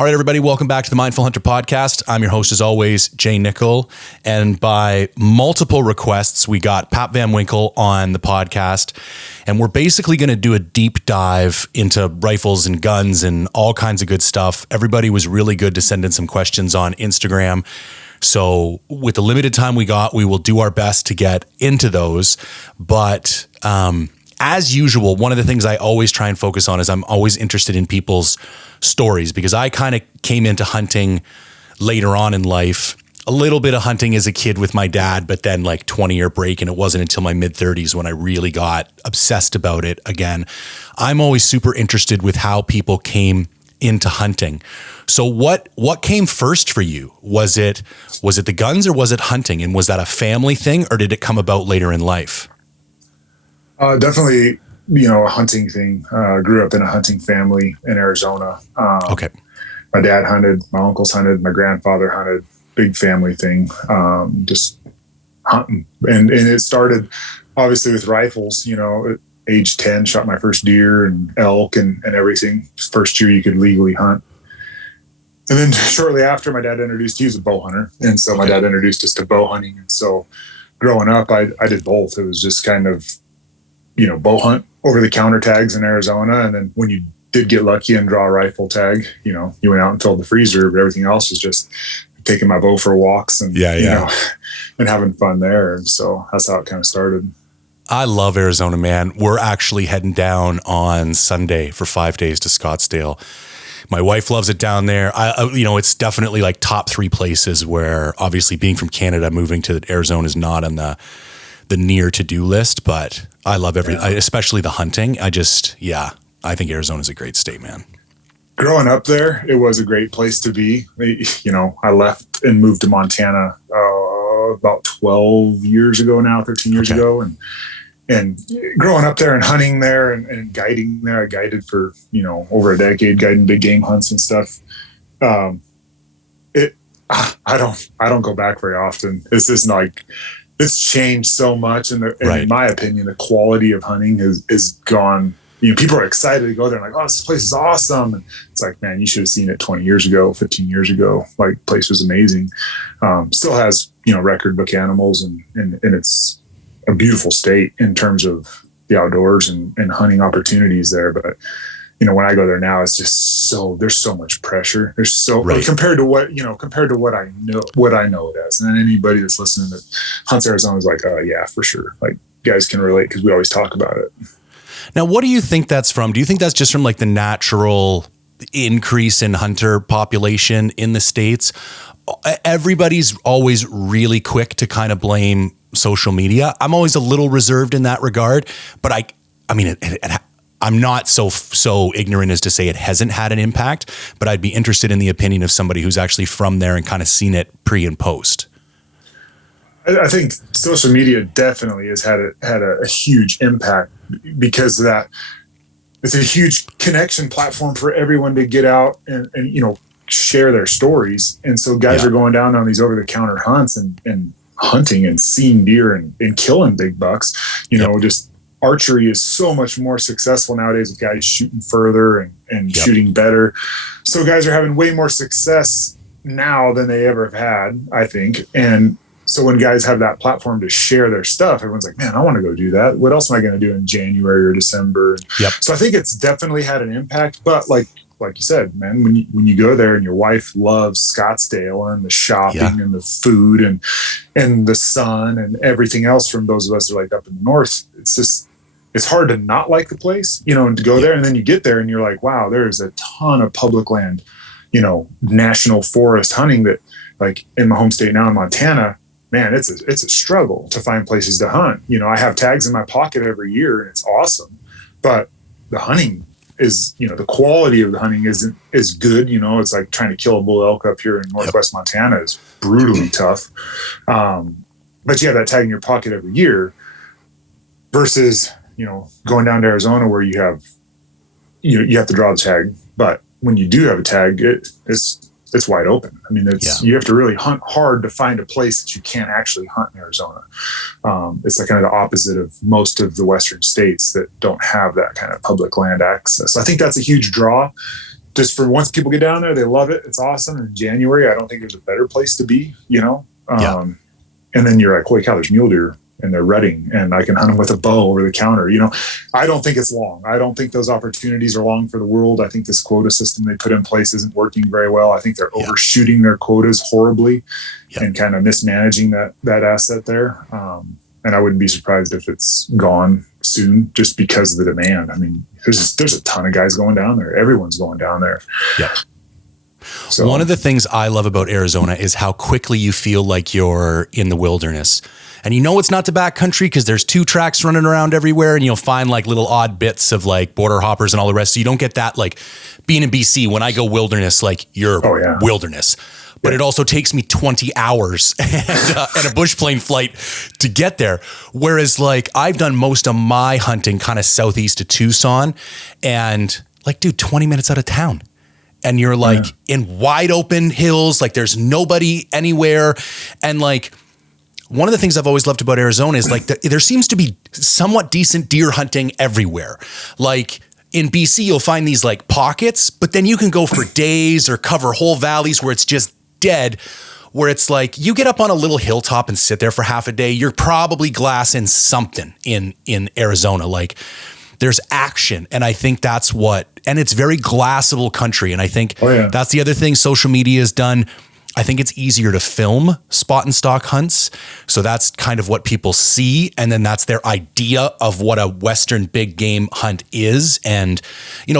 All right, everybody, welcome back to the Mindful Hunter podcast. I'm your host, as always, Jay Nichol. And by multiple requests, we got Pap Van Winkle on the podcast. And we're basically going to do a deep dive into rifles and guns and all kinds of good stuff. Everybody was really good to send in some questions on Instagram. So with the limited time we got, we will do our best to get into those. But as usual, one of the things I always try and focus on is I'm always interested in people's stories, because I kind of came into hunting later on in life. A little bit of hunting as a kid with my dad, but then like 20-year break. And it wasn't until my mid-30s when I really got obsessed about it again. I'm always super interested with how people came into hunting. So what came first for you? Was it the guns or was it hunting? And was that a family thing or did it come about later in life? Definitely, a hunting thing. Grew up in a hunting family in Arizona. Okay. My dad hunted, my uncles hunted, my grandfather hunted, big family thing, just hunting. And it started obviously with rifles, at age 10, shot my first deer and elk and everything. First year you could legally hunt. And then shortly after, my dad he was a bow hunter. And so my dad introduced us to bow hunting. And so growing up, I did both. It was just kind of, bow hunt over the counter tags in Arizona. And then when you did get lucky and draw a rifle tag, you went out and filled the freezer, but everything else was just taking my bow for walks and, and having fun there. And so that's how it kind of started. I love Arizona, man. We're actually heading down on Sunday for 5 days to Scottsdale. My wife loves it down there. It's definitely like top 3 places where obviously being from Canada, moving to Arizona is not on the near to-do list, but I love especially the hunting. I think Arizona is a great state, man. Growing up there, it was a great place to be. I left and moved to Montana about 12 years ago now, 13 years ago. And growing up there and hunting there and guiding there, I guided for, over a decade, guiding big game hunts and stuff. I don't go back very often. It's just like, it's changed so much. And in my opinion, the quality of hunting is gone. People are excited to go there and like, oh, this place is awesome. And it's like, man, you should have seen it 20 years ago, 15 years ago. Like, place was amazing. Still has, record book animals and it's a beautiful state in terms of the outdoors and hunting opportunities there. But, when I go there now, it's just there's so much pressure. There's compared to what I know it as. And then anybody that's listening that hunts Arizona is like, oh yeah, for sure. Like, guys can relate because we always talk about it. Now, what do you think that's from? Do you think that's just from like the natural increase in hunter population in the States? Everybody's always really quick to kind of blame social media. I'm always a little reserved in that regard, but I'm not so ignorant as to say it hasn't had an impact, but I'd be interested in the opinion of somebody who's actually from there and kind of seen it pre and post. I think social media definitely has had a huge impact because of that. It's a huge connection platform for everyone to get out and share their stories. And so guys are going down on these over-the-counter hunts and hunting and seeing deer and killing big bucks. Just archery is so much more successful nowadays with guys shooting further and shooting better. So guys are having way more success now than they ever have had, I think. And so when guys have that platform to share their stuff, everyone's like, man, I want to go do that. What else am I going to do in January or December? So I think it's definitely had an impact. But like you said, man, when you go there and your wife loves Scottsdale and the shopping and the food and the sun and everything else from those of us that are like up in the north, it's hard to not like the place, and to go there. And then you get there and you're like, wow, there's a ton of public land, national forest hunting that, like in my home state now in Montana, man, it's a struggle to find places to hunt. I have tags in my pocket every year and it's awesome, but the hunting is, the quality of the hunting isn't as good. It's like trying to kill a bull elk up here in Northwest Montana is brutally tough. But you have that tag in your pocket every year versus, going down to Arizona where you have to draw the tag. But when you do have a tag, it's wide open. I mean, you have to really hunt hard to find a place that you can't actually hunt in Arizona. It's like kind of the opposite of most of the Western states that don't have that kind of public land access. I think that's a huge draw. just for once people get down there, they love it. It's awesome. In January, I don't think there's a better place to be, and then you're like, holy cow, there's mule deer and they're rutting and I can hunt them with a bow over the counter. I don't think it's long. I don't think those opportunities are long for the world. I think this quota system they put in place isn't working very well. I think they're overshooting their quotas horribly and kind of mismanaging that asset there. And I wouldn't be surprised if it's gone soon just because of the demand. I mean, there's a ton of guys going down there. Everyone's going down there. Yeah. So one of the things I love about Arizona is how quickly you feel like you're in the wilderness. And it's not the backcountry because there's 2 tracks running around everywhere and you'll find like little odd bits of like border hoppers and all the rest. So you don't get that like being in BC when I go wilderness, like you're wilderness. But it also takes me 20 hours and a bush plane flight to get there. Whereas like I've done most of my hunting kind of southeast of Tucson and like, dude, 20 minutes out of town. And you're like in wide open hills, like there's nobody anywhere. And like, one of the things I've always loved about Arizona is like there seems to be somewhat decent deer hunting everywhere. Like in BC, you'll find these like pockets, but then you can go for days or cover whole valleys where it's just dead, where it's like you get up on a little hilltop and sit there for half a day. You're probably glassing something in Arizona. Like there's action. And I think that's and it's very glassable country. And I think that's the other thing social media has done. I think it's easier to film spot and stock hunts. So that's kind of what people see. And then that's their idea of what a Western big game hunt is. And,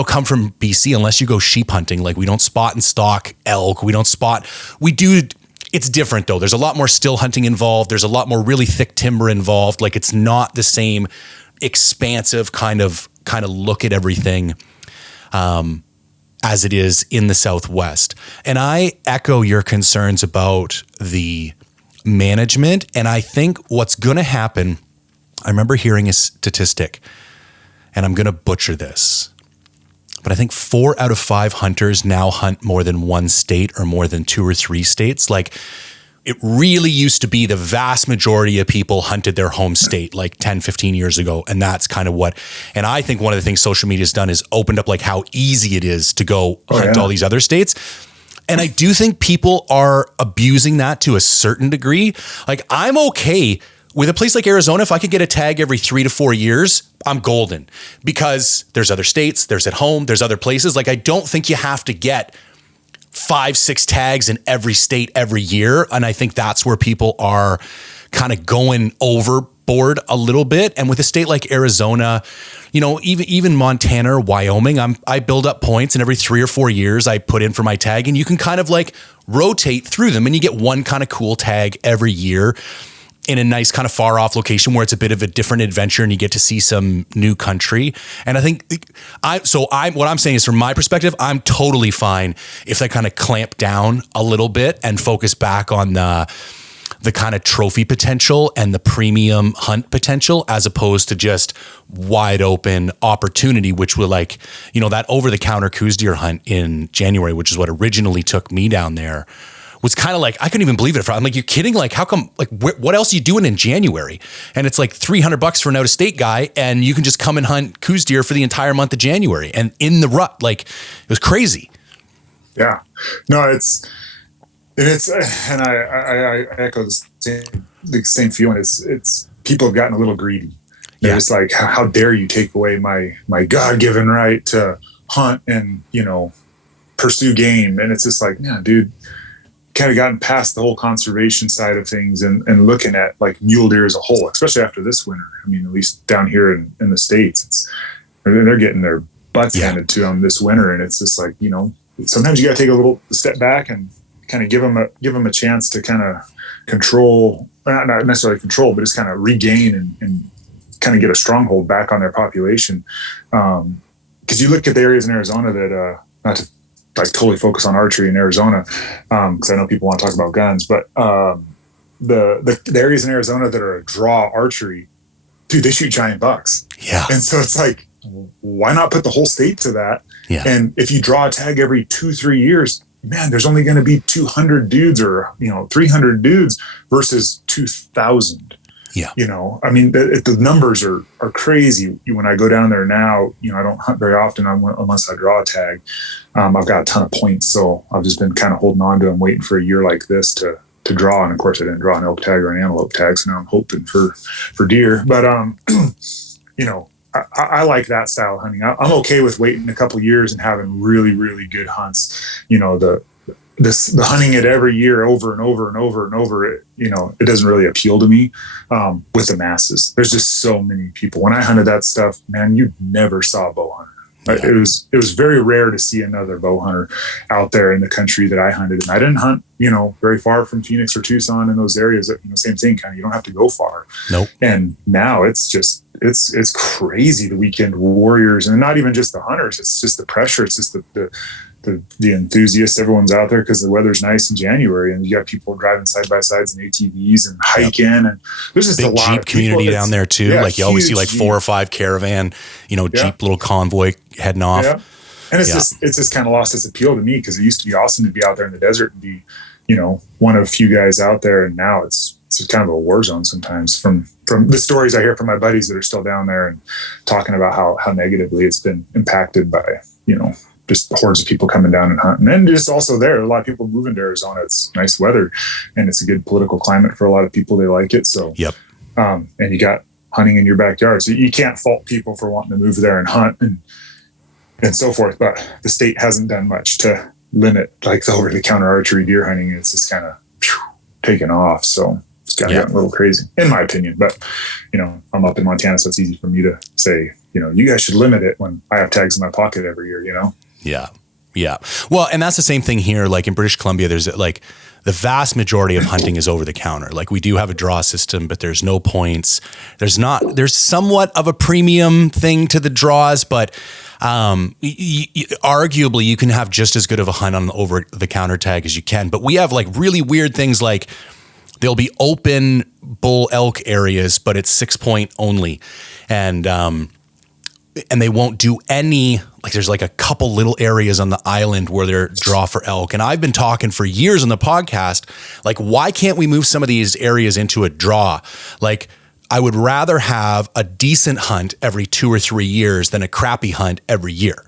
come from BC, unless you go sheep hunting, like we don't spot and stock elk. It's different though. There's a lot more still hunting involved. There's a lot more really thick timber involved. Like it's not the same expansive kind of look at everything, as it is in the Southwest. And I echo your concerns about the management. And I think what's going to happen, I remember hearing a statistic, and I'm going to butcher this, but I think 4 out of 5 hunters now hunt more than one state or more than 2 or 3 states. Like it really used to be the vast majority of people hunted their home state like 10, 15 years ago. And that's kind of and I think one of the things social media has done is opened up like how easy it is to go hunt all these other states. And I do think people are abusing that to a certain degree. Like I'm okay with a place like Arizona. If I could get a tag every 3 to 4 years, I'm golden because there's other states, there's at home, there's other places. Like I don't think you have to get 5-6 tags in every state every year. And I think that's where people are kind of going overboard a little bit. And with a state like Arizona, even Montana or Wyoming, I build up points and every 3 or 4 years I put in for my tag and you can kind of like rotate through them and you get one kind of cool tag every year in a nice kind of far off location where it's a bit of a different adventure and you get to see some new country. And I think what I'm saying is from my perspective, I'm totally fine if they kind of clamp down a little bit and focus back on the kind of trophy potential and the premium hunt potential as opposed to just wide open opportunity, which will like, that over the counter coos deer hunt in January, which is what originally took me down there, was kind of like, I couldn't even believe it. I'm like, you kidding? Like, how come, like, what else are you doing in January? And it's like $300 for an out of state guy. And you can just come and hunt coos deer for the entire month of January and in the rut. Like it was crazy. Yeah, no, and I echo the same feeling. It's people have gotten a little greedy. They're just like, how dare you take away my God-given right to hunt and, pursue game. And it's just like, yeah, dude, kind of gotten past the whole conservation side of things and looking at like mule deer as a whole, especially after this winter. I mean, at least down here in the States, they're getting their butts handed to them this winter. And it's just like, sometimes you got to take a little step back and kind of give them a chance to kind of control, not necessarily control, but just kind of regain and kind of get a stronghold back on their population. Because you look at the areas in Arizona that, not to like totally focus on archery in Arizona, because I know people want to talk about guns, but the areas in Arizona that are a draw archery, dude, they shoot giant bucks. Yeah. And so it's like, why not put the whole state to that? Yeah. And if you draw a tag every 2-3 years, man, there's only going to be 200 dudes or 300 dudes versus 2,000. Yeah. I mean, the numbers are crazy. When I go down there now, I don't hunt very often unless I draw a tag. I've got a ton of points, so I've just been kind of holding on to them, waiting for a year like this to draw. And of course, I didn't draw an elk tag or an antelope tag, so now I'm hoping for deer. But I like that style of hunting. I'm okay with waiting a couple of years and having really, really good hunts. The hunting it every year over and over and over and over, it doesn't really appeal to me with the masses. There's just so many people. When I hunted that stuff, man, you never saw a bow hunter. Yeah. It was very rare to see another bow hunter out there in the country that I hunted. And I didn't hunt, very far from Phoenix or Tucson in those areas. Same thing, kind of, you don't have to go far. Nope. And now it's just, it's crazy. The weekend warriors, and not even just the hunters. It's just the pressure. It's just the enthusiasts. Everyone's out there because the weather's nice in January, and you got people driving side by sides and ATVs and hiking. Yep. And there's just big a lot Jeep of community down there too. Yeah, like you always see like Jeep. 4 or 5 caravan, Jeep little convoy heading off. Yeah. And it's just kind of lost its appeal to me, because it used to be awesome to be out there in the desert and be, one of a few guys out there. And now it's kind of a war zone sometimes, from the stories I hear from my buddies that are still down there and talking about how negatively it's been impacted by, just hordes of people coming down and hunting. And just also there are a lot of people moving to Arizona. It's nice weather and it's a good political climate for a lot of people. They like it. So, yep. And you got hunting in your backyard. So you can't fault people for wanting to move there and hunt and so forth. But the state hasn't done much to limit like the over-the-counter archery deer hunting. It's just kind of taken off. So it's gotten a little crazy, in my opinion. But, I'm up in Montana, so it's easy for me to say, you guys should limit it when I have tags in my pocket every year, Yeah. Yeah. Well, and that's the same thing here. Like in British Columbia, there's like the vast majority of hunting is over the counter. Like we do have a draw system, but there's no points. There's somewhat of a premium thing to the draws, but arguably you can have just as good of a hunt on the over the counter tag as you can. But we have like really weird things, like there'll be open bull elk areas, but it's 6 point only. And they won't do any, like there's like a couple little areas on the island where they're draw for elk. And I've been talking for years on the podcast, like, why can't we move some of these areas into a draw? Like, I would rather have a decent hunt every 2 or 3 years than a crappy hunt every year.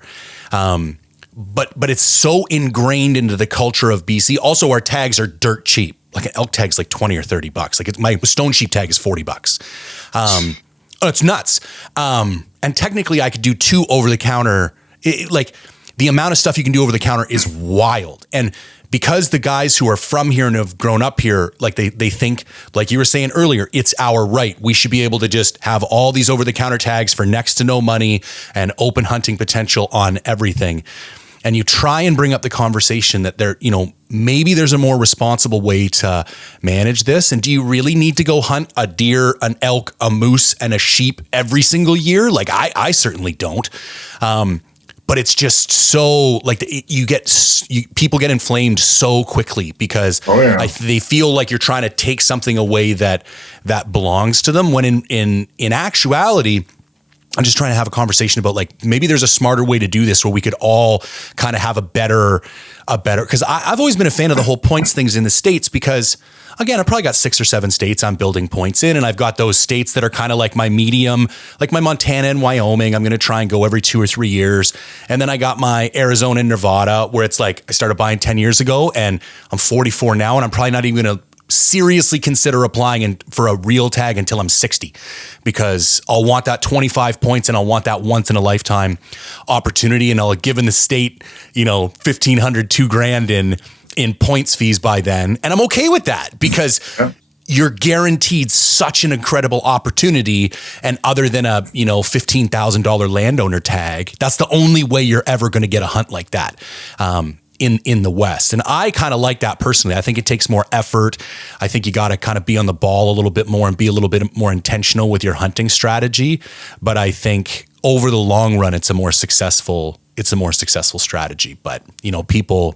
But it's so ingrained into the culture of BC. Also, our tags are dirt cheap. Like an elk tag's like $20 or $30. Like my stone sheep tag is $40. It's nuts. And technically I could do 2 over the counter. Like the amount of stuff you can do over the counter is wild. And because the guys who are from here and have grown up here, like they think, like you were saying earlier, it's our right. We should be able to just have all these over the counter tags for next to no money and open hunting potential on everything. And you try and bring up the conversation that there, maybe there's a more responsible way to manage this. And do you really need to go hunt a deer, an elk, a moose, and a sheep every single year? Like I certainly don't. But it's just so like people get inflamed so quickly because they feel like you're trying to take something away that belongs to them. When in actuality, I'm just trying to have a conversation about like, maybe there's a smarter way to do this where we could all kind of have a better, because I've always been a fan of the whole points things in the States, because again, I probably got 6 or 7 states I'm building points in. And I've got those states that are kind of like my medium, like my Montana and Wyoming. I'm going to try and go every 2 or 3 years. And then I got my Arizona and Nevada, where it's like, I started buying 10 years ago and I'm 44 now. And I'm probably not even going to seriously consider applying for a real tag until I'm 60, because I'll want that 25 points and I'll want that once in a lifetime opportunity. And I'll have given the state, $1,500, $2,000 in points fees by then. And I'm okay with that, because you're guaranteed such an incredible opportunity. And other than a, $15,000 landowner tag, that's the only way you're ever going to get a hunt like that. In the West. And I kind of like that personally. I think it takes more effort. I think you got to kind of be on the ball a little bit more and be a little bit more intentional with your hunting strategy. But I think over the long run, it's a more successful strategy. But, people,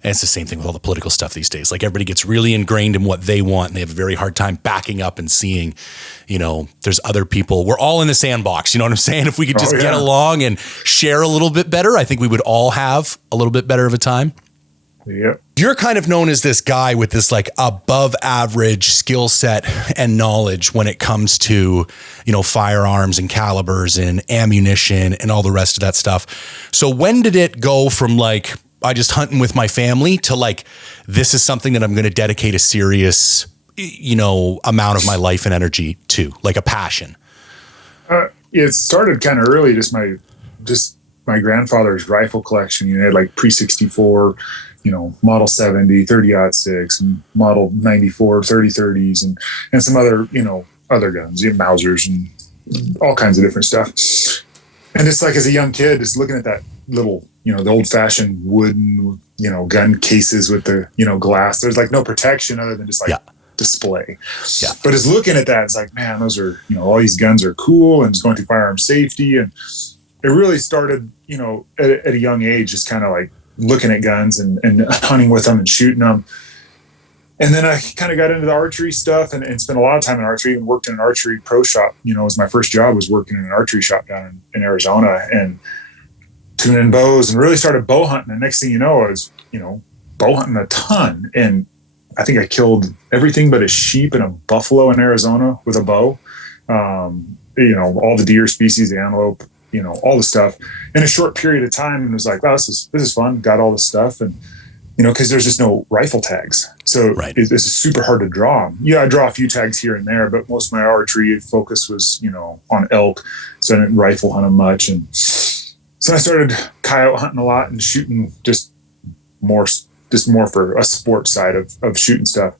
and it's the same thing with all the political stuff these days. Like everybody gets really ingrained in what they want and they have a very hard time backing up and seeing, there's other people. We're all in the sandbox. You know what I'm saying? If we could just get along and share a little bit better, I think we would all have a little bit better of a time. Yep. You're kind of known as this guy with this like above average skill set and knowledge when it comes to, firearms and calibers and ammunition and all the rest of that stuff. So when did it go from like, I just hunting with my family to like, this is something that I'm going to dedicate a serious, amount of my life and energy to, like a passion? It started kind of early, just my grandfather's rifle collection. He had like pre-64, Model 70, 30-06, and Model 94, 30-30s, and some other, other guns, Mausers and all kinds of different stuff. And just like as a young kid, just looking at that little, the old-fashioned wooden, gun cases with the, glass. There's like no protection other than just like display. Yeah. But just looking at that, it's like, man, those are, all these guns are cool, and it's going through firearm safety. And it really started, at a young age, just kind of like looking at guns and hunting with them and shooting them. And then I kind of got into the archery stuff and spent a lot of time in archery and worked in an archery pro shop. It was my first job, was working in an archery shop down in Arizona and tuning bows, and really started bow hunting. And next thing you know, I was, bow hunting a ton. And I think I killed everything but a sheep and a buffalo in Arizona with a bow. All the deer species, the antelope, all the stuff in a short period of time. And it was like, wow, this is fun. Got all this stuff. And, cause there's just no rifle tags. So it's super hard to draw. Yeah. I draw a few tags here and there, but most of my archery focus was, on elk. So I didn't rifle hunt them much. And so I started coyote hunting a lot and shooting just more for a sports side of shooting stuff.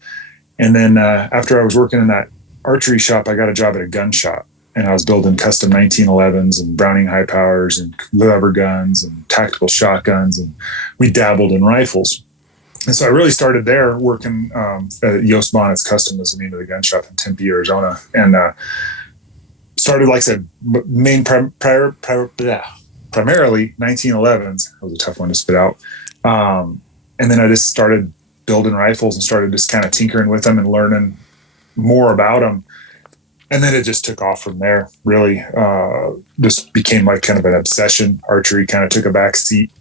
And then, after I was working in that archery shop, I got a job at a gun shop. And I was building custom 1911s and Browning high powers and lever guns and tactical shotguns. And we dabbled in rifles. And so I really started there working at Yost Bonnet's Custom, was the name of the gun shop in Tempe, Arizona. And started, like I said, primarily 1911s. That was a tough one to spit out. And then I just started building rifles and started just kind of tinkering with them and learning more about them. And then it just took off from there, really. Just became like kind of an obsession. Archery kind of took a back seat,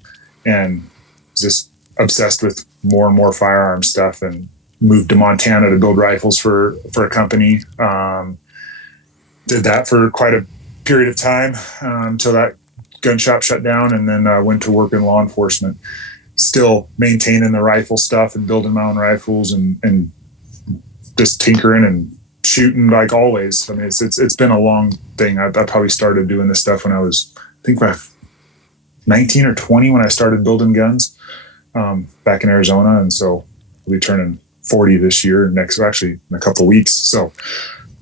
and just obsessed with more and more firearm stuff, and moved to Montana to build rifles for a company. Did that for quite a period of time until that gun shop shut down, and then went to work in law enforcement, still maintaining the rifle stuff and building my own rifles and just tinkering and shooting like always. I mean, it's been a long thing. I probably started doing this stuff when I was, I think, 19 or 20 when I started building guns back in Arizona. And so we'll be turning 40 this year, actually in a couple of weeks. So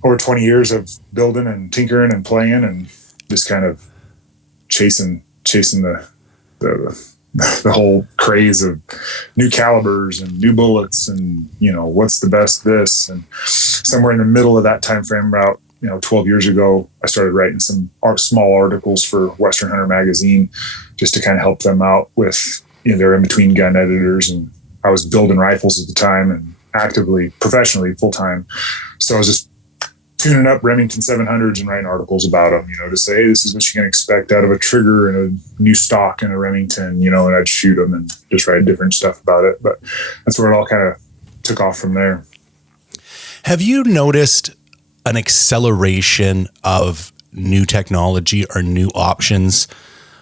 over 20 years of building and tinkering and playing and just kind of chasing the whole craze of new calibers and new bullets and, what's the best this. And somewhere in the middle of that time frame, about 12 years ago, I started writing some small articles for Western Hunter magazine just to kind of help them out with, they're in between gun editors, and I was building rifles at the time and actively, professionally, full time. So I was just tuning up Remington 700s and writing articles about them, to say, hey, this is what you can expect out of a trigger and a new stock and a Remington, and I'd shoot them and just write different stuff about it. But that's where it all kind of took off from there. Have you noticed an acceleration of new technology or new options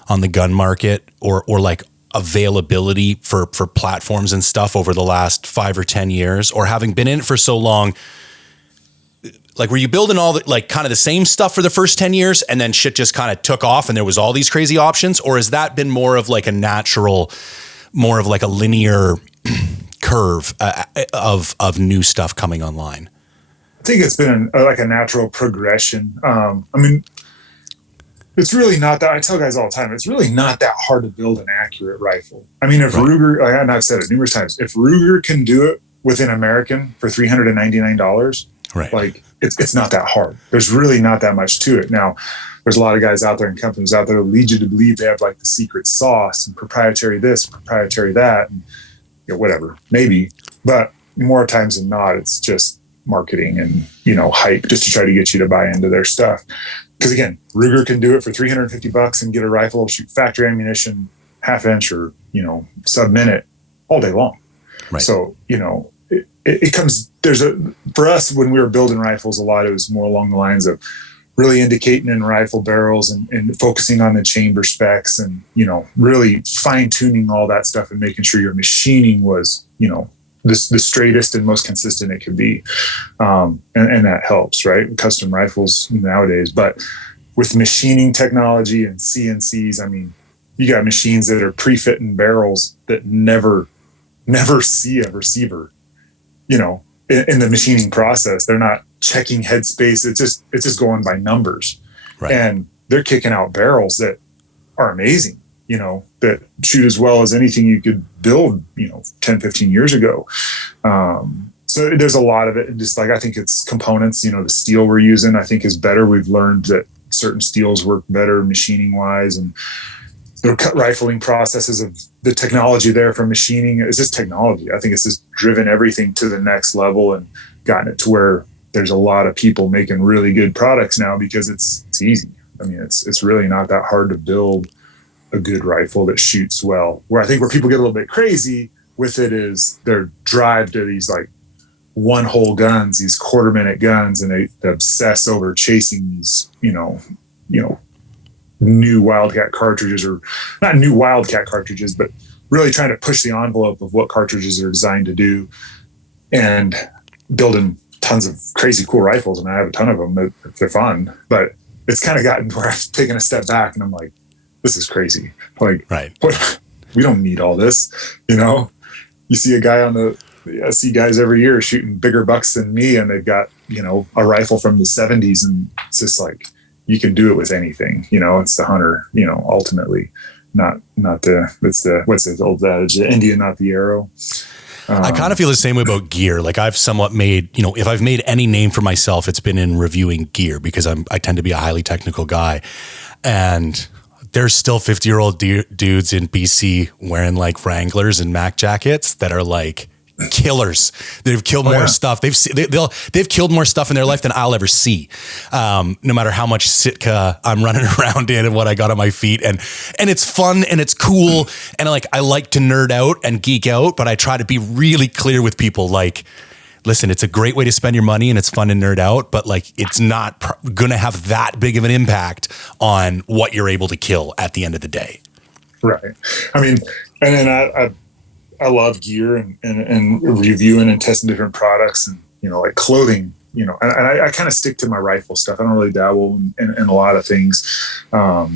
on the gun market, or like availability for platforms and stuff over the last 5 or 10 years? Or having been in it for so long, like, were you building all the, like, kind of the same stuff for the first 10 years and then shit just kind of took off and there was all these crazy options? Or has that been more of like a natural, more of like a linear curve of new stuff coming online? I think it's been like a natural progression. I mean, it's really not that, I tell guys all the time, it's really not that hard to build an accurate rifle. I mean, if Ruger, and I've said it numerous times, if Ruger can do it with an American for $399, like, it's not that hard. There's really not that much to it. Now, there's a lot of guys out there and companies out there that lead you to believe they have like the secret sauce and proprietary this, proprietary that, and whatever, maybe. But more times than not, it's just marketing and, hype just to try to get you to buy into their stuff. Because again, Ruger can do it for $350 and get a rifle, shoot factory ammunition, half inch or, sub minute all day long. Right. So, it comes, for us, when we were building rifles, a lot, it was more along the lines of really indicating in rifle barrels and focusing on the chamber specs and, really fine tuning all that stuff and making sure your machining was, the straightest and most consistent it could be. And that helps, right? Custom rifles nowadays, but with machining technology and CNCs, I mean, you got machines that are pre-fitting barrels that never see a receiver, in the machining process. They're not checking headspace. It's just going by numbers. Right. And they're kicking out barrels that are amazing, that shoot as well as anything you could build, 10, 15 years ago. So there's a lot of it. And just like, I think it's components, the steel we're using, I think is better. We've learned that certain steels work better machining wise, and the cut rifling processes of the technology there for machining is just technology. I think it's just driven everything to the next level and gotten it to where there's a lot of people making really good products now because it's easy. I mean, it's really not that hard to build a good rifle that shoots well. Where people get a little bit crazy with it is their drive to these like one hole guns, these quarter-minute guns, and they obsess over chasing these, new Wildcat cartridges, or not new Wildcat cartridges, but really trying to push the envelope of what cartridges are designed to do and building tons of crazy cool rifles. And I have a ton of them. They're fun, but it's kind of gotten where I've taken a step back and I'm like, this is crazy. Like, right. What? We don't need all this, You see a guy I see guys every year shooting bigger bucks than me, and they've got, a rifle from the 70s, and it's just like, you can do it with anything, it's the hunter, ultimately, not what's the old adage, the Indian, not the arrow. I kind of feel the same way about gear. Like I've somewhat made, if I've made any name for myself, it's been in reviewing gear because I tend to be a highly technical guy, and there's still 50-year-old dudes in BC wearing like Wranglers and Mac jackets that are like killers. They've killed more stuff. They've killed more stuff in their life than I'll ever see. No matter how much Sitka I'm running around in and what I got on my feet, and it's fun and it's cool. And I like to nerd out and geek out, but I try to be really clear with people. Like, listen, it's a great way to spend your money and it's fun to nerd out, but like, it's not going to have that big of an impact on what you're able to kill at the end of the day. Right. I mean, and then I love gear and reviewing and testing different products and, like clothing, and I kind of stick to my rifle stuff. I don't really dabble in a lot of things. But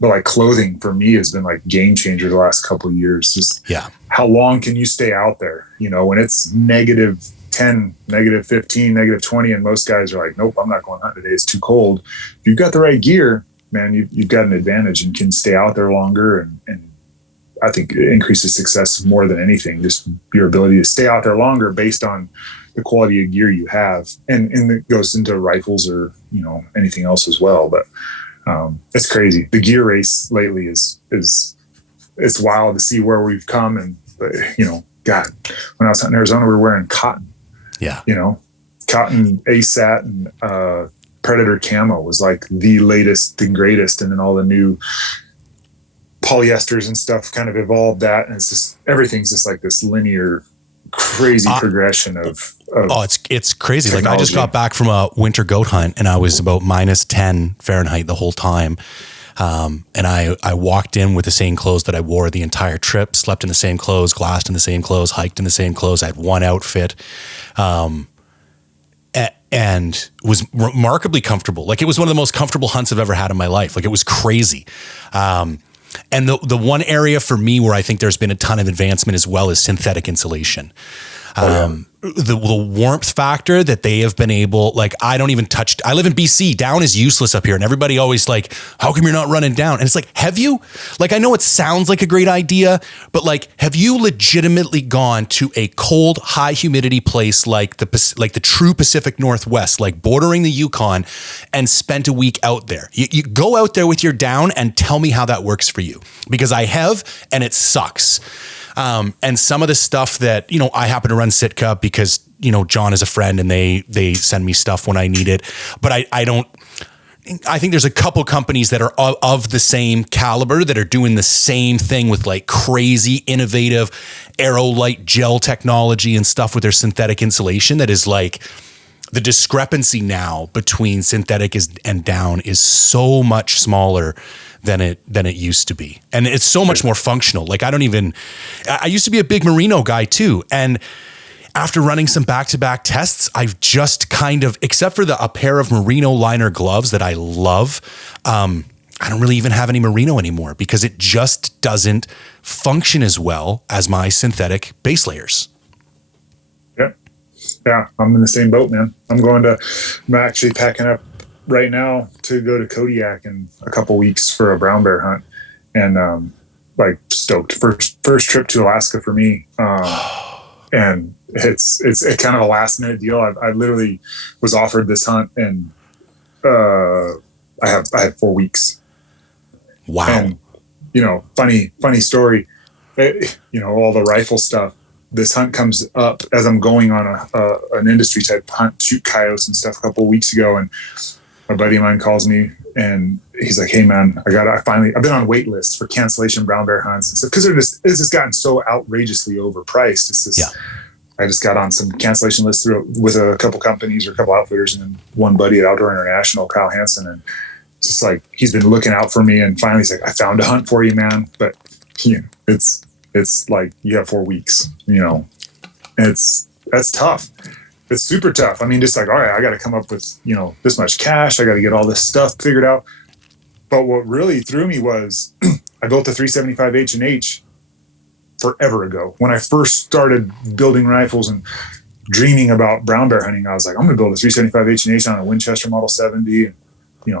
like clothing for me has been like game changer the last couple of years. Just how long can you stay out there? When it's -10, -15, -20, and most guys are like, nope, I'm not going hunting today. It's too cold. If you've got the right gear, man, you've got an advantage and can stay out there longer. And I think it increases success more than anything, just your ability to stay out there longer based on the quality of gear you have. And it goes into rifles or, anything else as well. But it's crazy. The gear race lately is it's wild to see where we've come. And, God, when I was hunting Arizona, we were wearing cotton. Yeah. Cotton ASAT and Predator camo was like the latest and greatest. And then all the new polyesters and stuff kind of evolved that. And it's just, everything's just like this linear, crazy progression of it's crazy. Technology. Like I just got back from a winter goat hunt and I was about -10 Fahrenheit the whole time. And I walked in with the same clothes that I wore the entire trip, slept in the same clothes, glassed in the same clothes, hiked in the same clothes. I had one outfit, and was remarkably comfortable. Like it was one of the most comfortable hunts I've ever had in my life. Like it was crazy. And the one area for me where I think there's been a ton of advancement as well is synthetic insulation. The warmth factor that they have been able, like I don't even touch, I live in BC, down is useless up here. And everybody always like, how come you're not running down? And it's like, have you, like, I know it sounds like a great idea, but like, have you legitimately gone to a cold, high humidity place like the true Pacific Northwest, like bordering the Yukon, and spent a week out there? You go out there with your down and tell me how that works for you, because I have, and it sucks. And some of the stuff that, I happen to run Sitka because, John is a friend and they send me stuff when I need it, but I don't, I think there's a couple companies that are of the same caliber that are doing the same thing with like crazy innovative aerolite gel technology and stuff with their synthetic insulation. That is like the discrepancy now between synthetic and down is so much smaller than it used to be. And it's so much more functional. Like I used to be a big merino guy too. And after running some back-to-back tests, I've just kind of, except for a pair of merino liner gloves that I love, I don't really even have any merino anymore because it just doesn't function as well as my synthetic base layers. Yeah, I'm in the same boat, man. I'm actually packing up right now to go to Kodiak in a couple weeks for a brown bear hunt. And like stoked. First trip to Alaska for me. And it's a kind of a last minute deal. I literally was offered this hunt and I had 4 weeks. Wow. And, funny story, all the rifle stuff. This hunt comes up as I'm going on an industry type hunt, shoot coyotes and stuff a couple of weeks ago. And my buddy of mine calls me and he's like, "Hey man, I've been on wait lists for cancellation brown bear hunts and stuff because it's just gotten so outrageously overpriced. I just got on some cancellation lists with a couple companies or a couple outfitters and then one buddy at Outdoor International, Kyle Hansen. And it's just like, he's been looking out for me and finally he's like, I found a hunt for you, man. But it's like, you have 4 weeks, that's tough. It's super tough. I mean, just like, all right, I got to come up with, this much cash. I got to get all this stuff figured out. But what really threw me was I built a 375 H&H forever ago. When I first started building rifles and dreaming about brown bear hunting, I was like, I'm going to build a 375 H&H on a Winchester Model 70 and,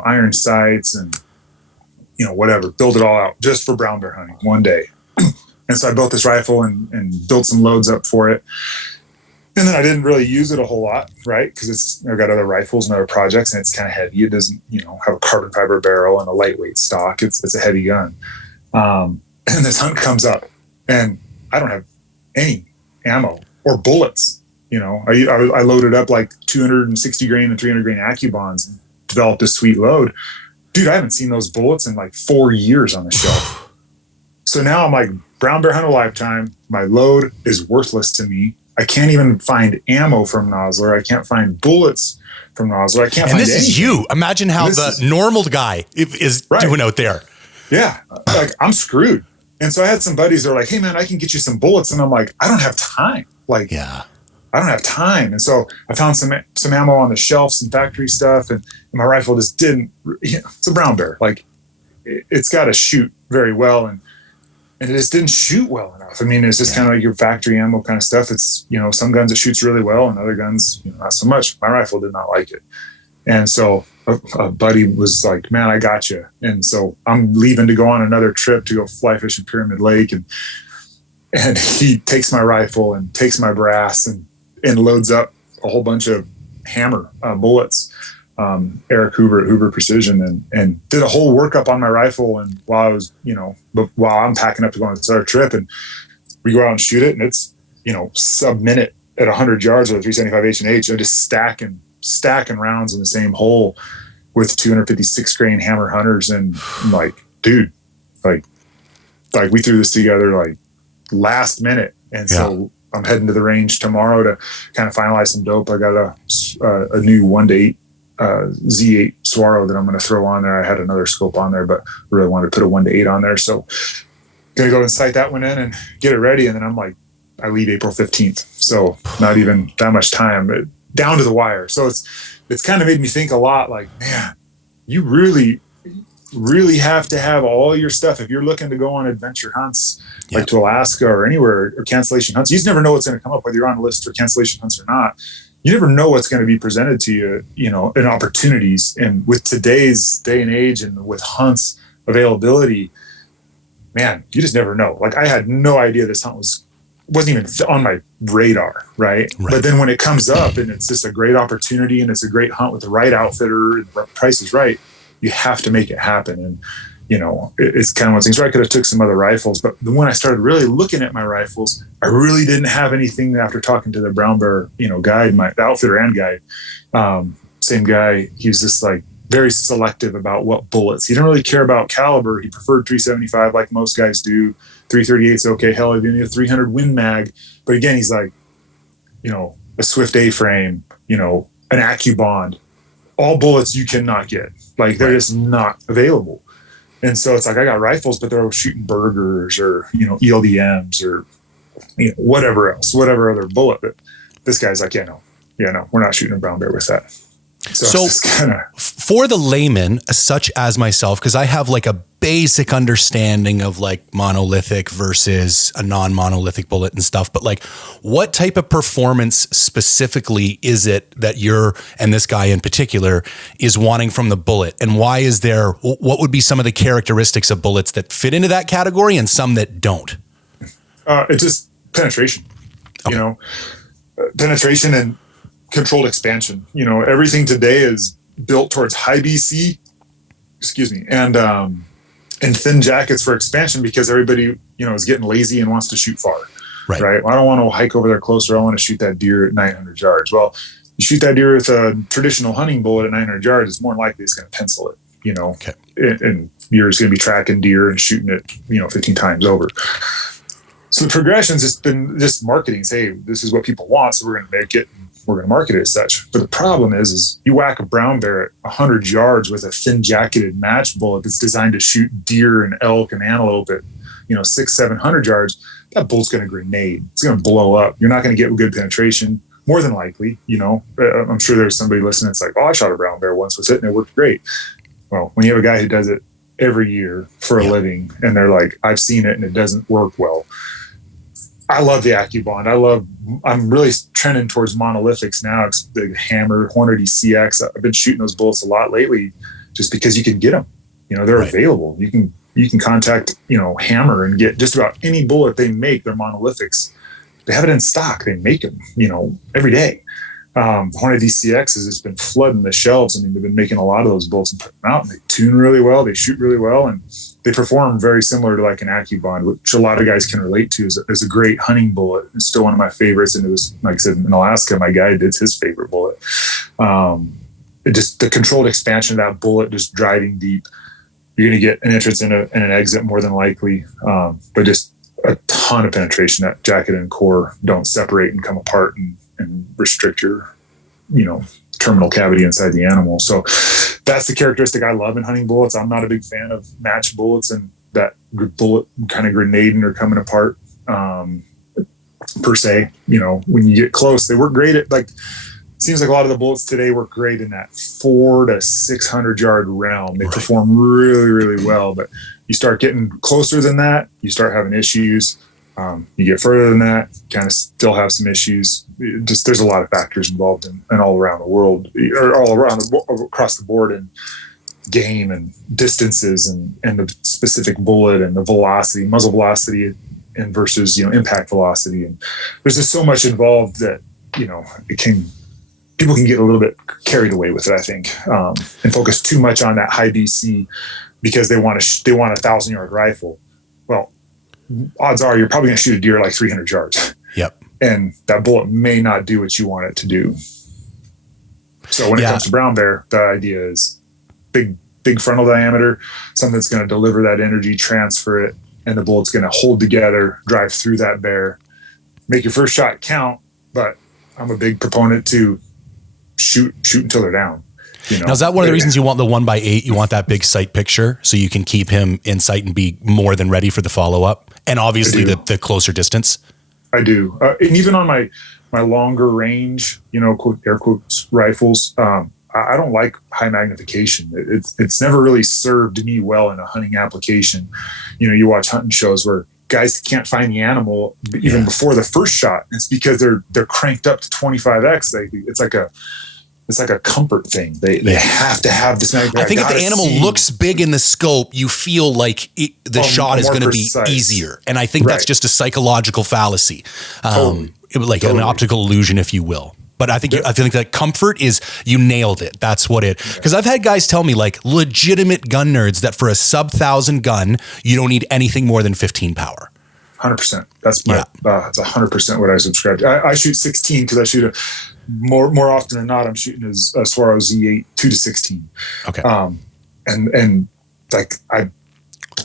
iron sights and, whatever, build it all out just for brown bear hunting one day. And so I built this rifle and built some loads up for it. And then I didn't really use it a whole lot, right? Because I've got other rifles and other projects and it's kind of heavy. It doesn't, have a carbon fiber barrel and a lightweight stock. It's a heavy gun. And this hunt comes up and I don't have any ammo or bullets. I loaded up like 260 grain and 300 grain AccuBonds and developed this sweet load. Dude, I haven't seen those bullets in like 4 years on the shelf. So now I'm like, brown bear hunt a lifetime. My load is worthless to me. I can't even find ammo from Nosler. I can't find bullets from Nosler. I can't find anything. And this is you. Imagine how normal guy is doing out there. Yeah. Like, I'm screwed. And so I had some buddies that were like, hey, man, I can get you some bullets. And I'm like, I don't have time. I don't have time. And so I found some ammo on the shelf, some factory stuff. And my rifle just didn't, it's a brown bear. Like, it's got to shoot very well. And it just didn't shoot well enough. I mean, it's just kind of like your factory ammo kind of stuff. It's, some guns it shoots really well and other guns, not so much. My rifle did not like it. And so a buddy was like, man, I got you. And so I'm leaving to go on another trip to go fly fish in Pyramid Lake. And he takes my rifle and takes my brass and loads up a whole bunch of hammer bullets. Eric Hoover at Hoover Precision and did a whole workup on my rifle. And while I'm packing up to go on this other trip and we go out and shoot it and it's, sub-minute at 100 yards with a 375 H&H, I just stacking rounds in the same hole with 256 grain hammer hunters. And I'm like, dude, like we threw this together like last minute. And so I'm heading to the range tomorrow to kind of finalize some dope. I got a new 1-8 Z8 Swaro that I'm going to throw on there. I had another scope on there, but really wanted to put a 1-8 on there. So going to go and sight that one in and get it ready. And then I'm like, I leave April 15th. So not even that much time, but down to the wire. So it's kind of made me think a lot like, man, you really, really have to have all your stuff. If you're looking to go on adventure hunts, like to Alaska or anywhere or cancellation hunts, you just never know what's going to come up, whether you're on a list for cancellation hunts or not. You never know what's going to be presented to you, in opportunities. And with today's day and age and with hunts availability, man, you just never know. Like I had no idea this hunt wasn't even on my radar. Right. But then when it comes up and it's just a great opportunity and it's a great hunt with the right outfitter and the price is right, you have to make it happen. And, it's kind of one of the things where I could have took some other rifles, but when I started really looking at my rifles, I really didn't have anything after talking to the brown bear, guide, the outfitter and guide, same guy. He was just like, very selective about what bullets. He didn't really care about caliber. He preferred 375 like most guys do. 338's okay. Hell, even a 300 Win Mag. But again, he's like, a Swift A-frame, an AccuBond, all bullets you cannot get. Like they're just not available. And so it's like, I got rifles, but they're shooting burgers or, ELDMs or, whatever else, whatever other bullet. But this guy's like, no, we're not shooting a brown bear with that. So for the layman, such as myself, because I have like a basic understanding of like monolithic versus a non-monolithic bullet and stuff, but like what type of performance specifically is it that you're, and this guy in particular, is wanting from the bullet? And why is there, what would be some of the characteristics of bullets that fit into that category and some that don't? It's just penetration, penetration and controlled expansion. Everything today is built towards high BC, and thin jackets for expansion because everybody, is getting lazy and wants to shoot far. Right? Well, I don't want to hike over there closer. I want to shoot that deer at 900 yards. Well, you shoot that deer with a traditional hunting bullet at 900 yards, it's more likely it's going to pencil it, Okay. And you're just going to be tracking deer and shooting it, 15 times over. So the progression's just been just marketing. Say, this is what people want, so we're going to make it. We're going to market it as such. But the problem is you whack a brown bear at 100 yards with a thin jacketed match bullet that's designed to shoot deer and elk and antelope at, 600-700 yards. That bullet's going to grenade. It's going to blow up. You're not going to get good penetration, more than likely. I'm sure there's somebody listening that's like, oh, I shot a brown bear once with it and it worked great. Well, when you have a guy who does it every year for a living and they're like, I've seen it and it doesn't work well. I love the AccuBond. I'm really trending towards monolithics now. It's the Hammer, Hornady CX. I've been shooting those bullets a lot lately just because you can get them. They're available. You can contact, Hammer and get just about any bullet they make. They're monolithics. They have it in stock. They make them, every day. Hornady CX has just been flooding the shelves. I mean, they've been making a lot of those bullets and putting them out, and they tune really well. They shoot really well, and they perform very similar to like an AccuBond, which a lot of guys can relate to as a great hunting bullet. It's still one of my favorites. And it was, like I said, in Alaska, my guide did his favorite bullet. The controlled expansion of that bullet, just driving deep. You're going to get an entrance and an exit more than likely, but just a ton of penetration. That jacket and core don't separate and come apart and restrict your, terminal cavity inside the animal. So that's the characteristic I love in hunting bullets. I'm not a big fan of match bullets and that bullet kind of grenading or coming apart, per se. When you get close, they work great at seems like a lot of the bullets today work great in that 400 to 600 yard realm. They perform really, really well, but you start getting closer than that, you start having issues. You get further than that, kind of still have some issues. There's a lot of factors involved and all around the world, or all around across the board, and game and distances and the specific bullet and the velocity, muzzle velocity, and versus impact velocity. And there's just so much involved that people can get a little bit carried away with it, I think, and focus too much on that high BC because they want a 1,000-yard rifle. Well, odds are you're probably going to shoot a deer like 300 yards. Yep. And that bullet may not do what you want it to do. So when it comes to brown bear, the idea is big frontal diameter, something that's going to deliver that energy, transfer it, and the bullet's going to hold together, drive through that bear, make your first shot count. But I'm a big proponent to shoot until they're down. Now, is that one of the reasons you want the 1x8? You want that big sight picture so you can keep him in sight and be more than ready for the follow-up? And obviously the closer distance? I do. And even on my longer range, quote, air quotes, rifles, I don't like high magnification. It's never really served me well in a hunting application. You watch hunting shows where guys can't find the animal even before the first shot. It's because they're cranked up to 25x. It's like a comfort thing. They have to have this. I think if the animal looks big in the scope, you feel like the shot is going to be easier. And I think that's just a psychological fallacy, an optical illusion, if you will. But I think that comfort is, you nailed it. That's what because I've had guys tell me, like legitimate gun nerds, that for a sub 1,000 gun, you don't need anything more than 15 power. 100%. That's my, that's 100% what I subscribe to. I shoot 16 because I shoot more often than not, I'm shooting as far as Z8 2 to 16. Okay. And like, I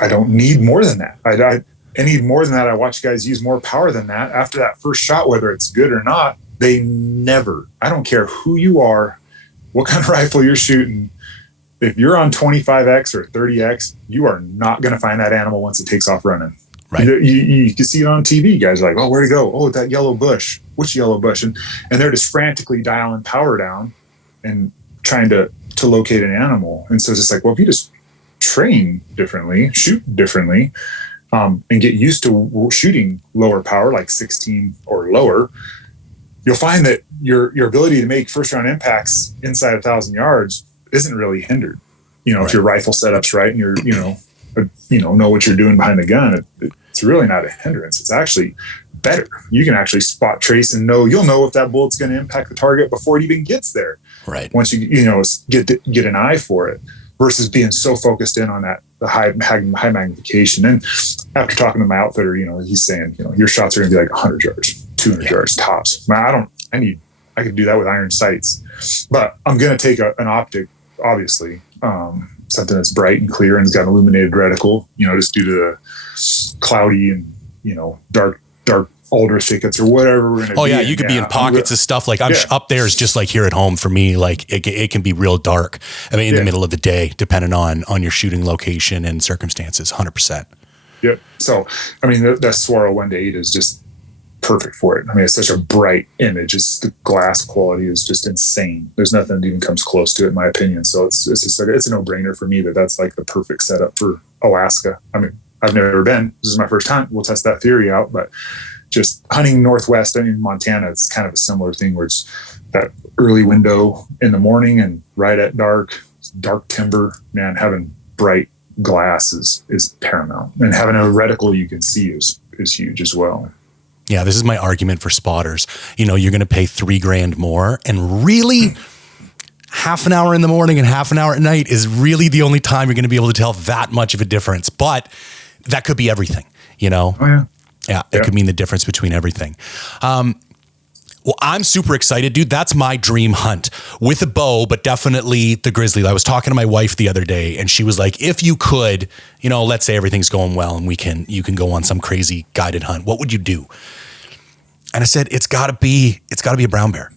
don't need more than that. I need more than that. I watch guys use more power than that after that first shot, whether it's good or not. They never, I don't care who you are, what kind of rifle you're shooting. If you're on 25X or 30X, you are not going to find that animal once it takes off running. Right. You can see it on TV. Guys are like, oh, where'd it go? Oh, that yellow bush. Which yellow bush? And they're just frantically dialing power down and trying to locate an animal. And so it's just like, well, if you just train differently, shoot differently, and get used to shooting lower power, like 16 or lower, you'll find that your ability to make first round impacts inside 1,000 yards isn't really hindered. If your rifle setup's right and you're, know what you're doing behind the gun, it's really not a hindrance. It's actually better. You can actually spot trace and you'll know if that bullet's going to impact the target before it even gets there. Right. Once you get an eye for it, versus being so focused in on the high magnification. And after talking to my outfitter, he's saying, your shots are going to be like 100 yards, 200 yards tops. I could do that with iron sights, but I'm going to take an optic, obviously, something that's bright and clear and has got an illuminated reticle, just due to the cloudy and, dark alder thickets or whatever we're going to be. Oh yeah. You could be in pockets of stuff. Like up there is just like here at home for me. Like it can be real dark. I mean, in the middle of the day, depending on your shooting location and circumstances, 100%. Yep. So, I mean, that Swaro 1-8 is just perfect for it. I mean, it's such a bright image. The glass quality is just insane. There's nothing that even comes close to it, in my opinion. So it's just like, it's a no-brainer for me that's like the perfect setup for Alaska. I mean, I've never been. This is my first time. We'll test that theory out, but just hunting Northwest, Montana, it's kind of a similar thing where it's that early window in the morning and right at dark timber, man, having bright glass is paramount. And having a reticle you can see is huge as well. Yeah, this is my argument for spotters. You're going to pay $3,000 more, and really half an hour in the morning and half an hour at night is really the only time you're going to be able to tell that much of a difference. But that could be everything, Oh, yeah. Yeah, it could mean the difference between everything. Well, I'm super excited, dude. That's my dream hunt with a bow, but definitely the grizzly. I was talking to my wife the other day and she was like, if you could, let's say everything's going well and you can go on some crazy guided hunt, what would you do? And I said, it's gotta be a brown bear.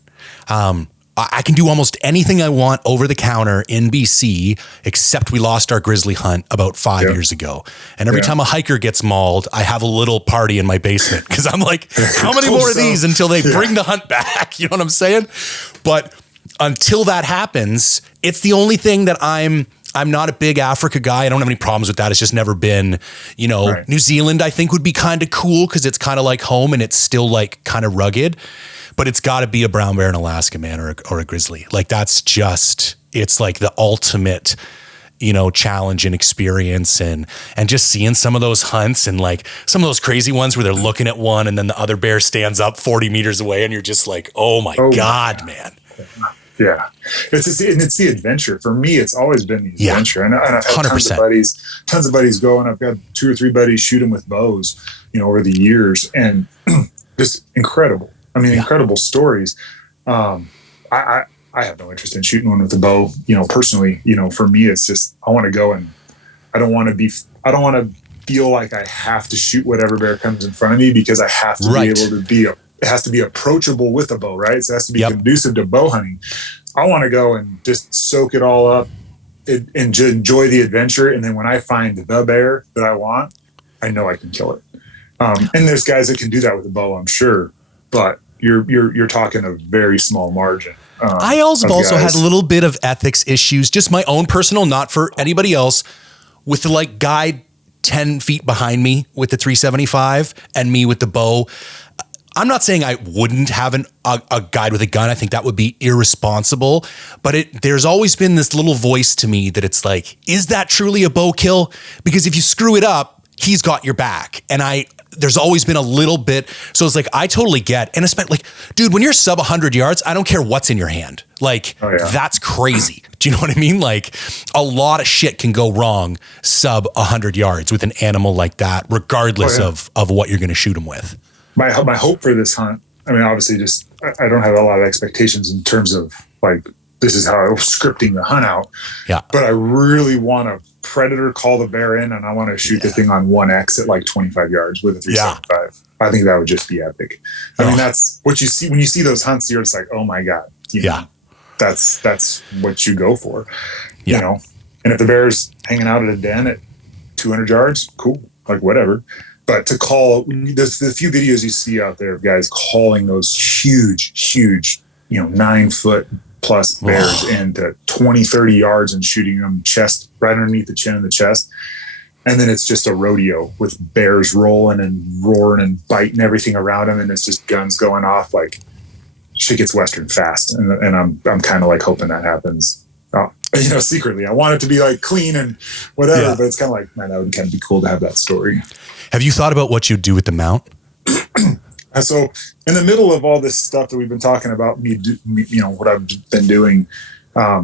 I can do almost anything I want over the counter in BC, except we lost our grizzly hunt about 5 years ago. And every time a hiker gets mauled, I have a little party in my basement because I'm like, how many more of these until they bring the hunt back? You know what I'm saying? But until that happens, it's the only thing that I'm not a big Africa guy. I don't have any problems with that. It's just never been, right. New Zealand, I think would be kind of cool because it's kind of like home and it's still like kind of rugged. But it's got to be a brown bear in Alaska, man, or a grizzly. Like it's like the ultimate, challenge and experience and just seeing some of those hunts and like some of those crazy ones where they're looking at one and then the other bear stands up 40 meters away and you're just like, oh my God, man. Yeah. It's the adventure. For me, it's always been the adventure. And I've had 100%. tons of buddies go, and I've got 2 or 3 buddies shooting with bows, over the years, and just incredible. I mean, incredible stories. I have no interest in shooting one with a bow, personally. For me, it's just, I want to go and I don't want to feel like I have to shoot whatever bear comes in front of me because I have to be able to it has to be approachable with a bow, right? So it has to be conducive to bow hunting. I want to go and just soak it all up and enjoy the adventure. And then when I find the bear that I want, I know I can kill it. And there's guys that can do that with a bow, I'm sure, but you're talking a very small margin. I also had a little bit of ethics issues, just my own personal, not for anybody else, with the like guide 10 feet behind me with the 375 and me with the bow. I'm not saying I wouldn't have a guide with a gun. I think that would be irresponsible, but there's always been this little voice to me that it's like, is that truly a bow kill? Because if you screw it up, he's got your back. And there's always been a little bit. So it's like, I totally get, and it's like, dude, when you're sub 100 yards, I don't care what's in your hand. Like, that's crazy. Do you know what I mean? Like, a lot of shit can go wrong sub 100 yards with an animal like that, regardless of what you're going to shoot him with. My hope for this hunt, I mean, obviously just, I don't have a lot of expectations in terms of like, this is how I was scripting the hunt out. Yeah. But I really want to predator call the bear in, and I want to shoot the thing on 1X at like 25 yards with a 375. I think that would just be epic. I mean, that's what you see when you see those hunts. You're just like, oh my God. You know, that's what you go for, you know? And if the bear's hanging out at a den at 200 yards, cool, like whatever. But to call, there's the few videos you see out there of guys calling those huge, 9-foot plus bears into 20, 30 yards and shooting them chest right underneath the chin and the chest. And then it's just a rodeo with bears rolling and roaring and biting everything around them. And it's just guns going off. Like, shit gets Western fast. And I'm kind of like hoping that happens, secretly. I want it to be like clean and whatever, but it's kind of like, man, that would kind of be cool to have that story. Have you thought about what you'd do with the mount? So in the middle of all this stuff that we've been talking about, what I've been doing, I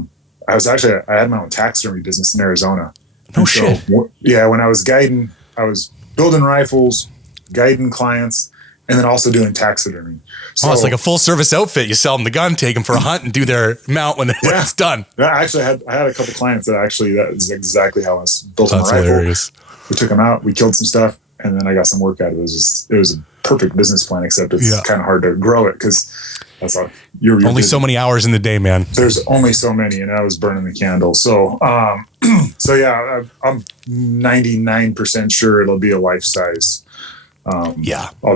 had my own taxidermy business in Arizona. No shit. Yeah. When I was guiding, I was building rifles, guiding clients, and then also doing taxidermy. So it's like a full service outfit. You sell them the gun, take them for a hunt, and do their mount when it's done. Yeah, actually, I had a couple clients that is exactly how I was building a rifle. Hilarious. We took them out, we killed some stuff, and then I got some work out of it. It was a perfect business plan, except it's kind of hard to grow it because that's all. You're only busy. So many hours in the day, man. There's only so many, and I was burning the candle. So, I'm 99% sure it'll be a life size. I'll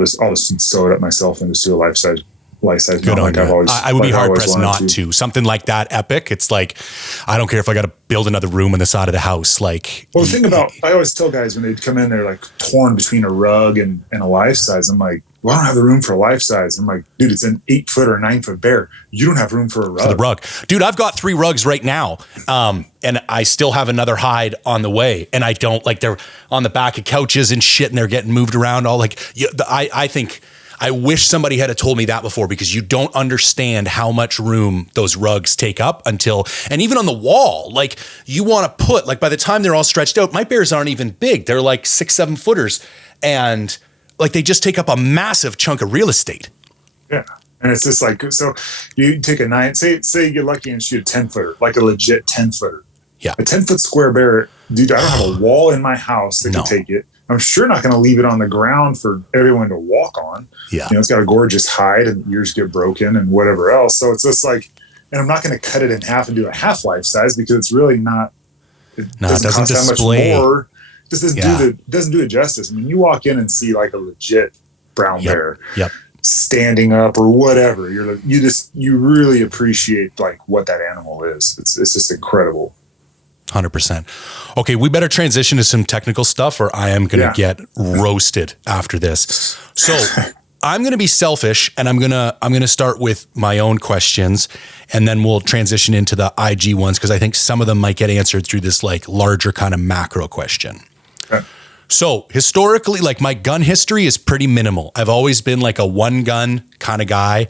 just sew it up myself and just do a life size. Good on you. I would be hard pressed not to. Something like that epic. It's like, I don't care if I got to build another room on the side of the house. Like, well, the thing about, I always tell guys when they come in, they're like torn between a rug and a life size. I'm like, well, I don't have the room for a life size. I'm like, dude, it's an 8-foot or 9-foot bear. You don't have room for a rug. For the rug. Dude, I've got 3 rugs right now. And I still have another hide on the way. And I don't, like, they're on the back of couches and shit, and they're getting moved around all like, I think, I wish somebody had told me that before, because you don't understand how much room those rugs take up and even on the wall, like, you want to put, like, by the time they're all stretched out, my bears aren't even big. They're like 6-7 footers. And like, they just take up a massive chunk of real estate. Yeah. And it's just like, so you take a 9, say you get lucky and shoot a 10-footer, like a legit 10-footer. Yeah. A 10-foot square bear, dude, I don't have a wall in my house that can take it. I'm sure not going to leave it on the ground for everyone to walk on. Yeah. It's got a gorgeous hide and ears get broken and whatever else. So it's just like, and I'm not going to cut it in half and do a half life size, because it's really not, it doesn't cost display. That much more. It just doesn't do it justice. I mean, you walk in and see like a legit brown bear standing up or whatever. You're like, you really appreciate like what that animal is. It's just incredible. 100%. Okay, we better transition to some technical stuff, or I am going to get roasted after this. So I'm going to be selfish, and I'm going to start with my own questions, and then we'll transition into the IG ones, because I think some of them might get answered through this like larger kind of macro question. Okay. So historically, like, my gun history is pretty minimal. I've always been like a one gun kind of guy.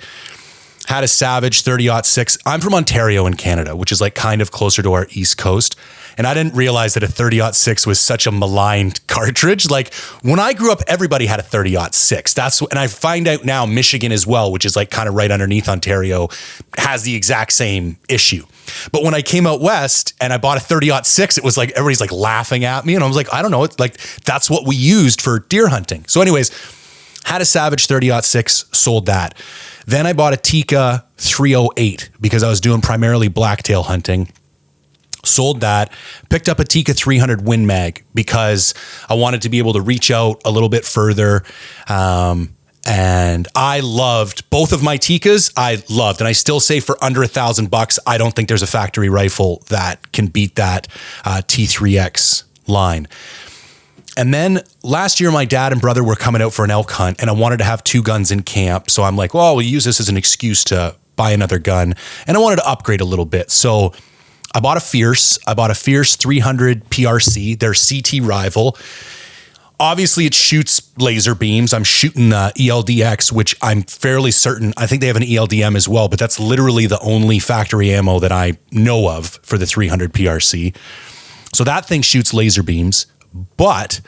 Had a Savage 30-06. I'm from Ontario in Canada, which is like kind of closer to our East Coast. And I didn't realize that a 30-06 was such a maligned cartridge. Like, when I grew up, everybody had a 30-06. And I find out now Michigan as well, which is like kind of right underneath Ontario, has the exact same issue. But when I came out west and I bought a 30-06, it was like, everybody's like laughing at me. And I was like, I don't know. It's like, that's what we used for deer hunting. So anyways, had a Savage 30-06, sold that. Then I bought a Tikka 308 because I was doing primarily blacktail hunting. Sold that, picked up a Tikka 300 Win Mag because I wanted to be able to reach out a little bit further. And I loved both of my Tikkas. And I still say for under $1,000, I don't think there's a factory rifle that can beat that T3X line. And then last year, my dad and brother were coming out for an elk hunt, and I wanted to have 2 guns in camp. So I'm like, well, we'll use this as an excuse to buy another gun. And I wanted to upgrade a little bit. So I bought a Fierce. I bought a Fierce 300 PRC, their CT rival. obviously it shoots laser beams. I'm shooting ELDX, which I'm fairly certain, I think they have an ELDM as well, but that's literally the only factory ammo that I know of for the 300 PRC. So that thing shoots laser beams, but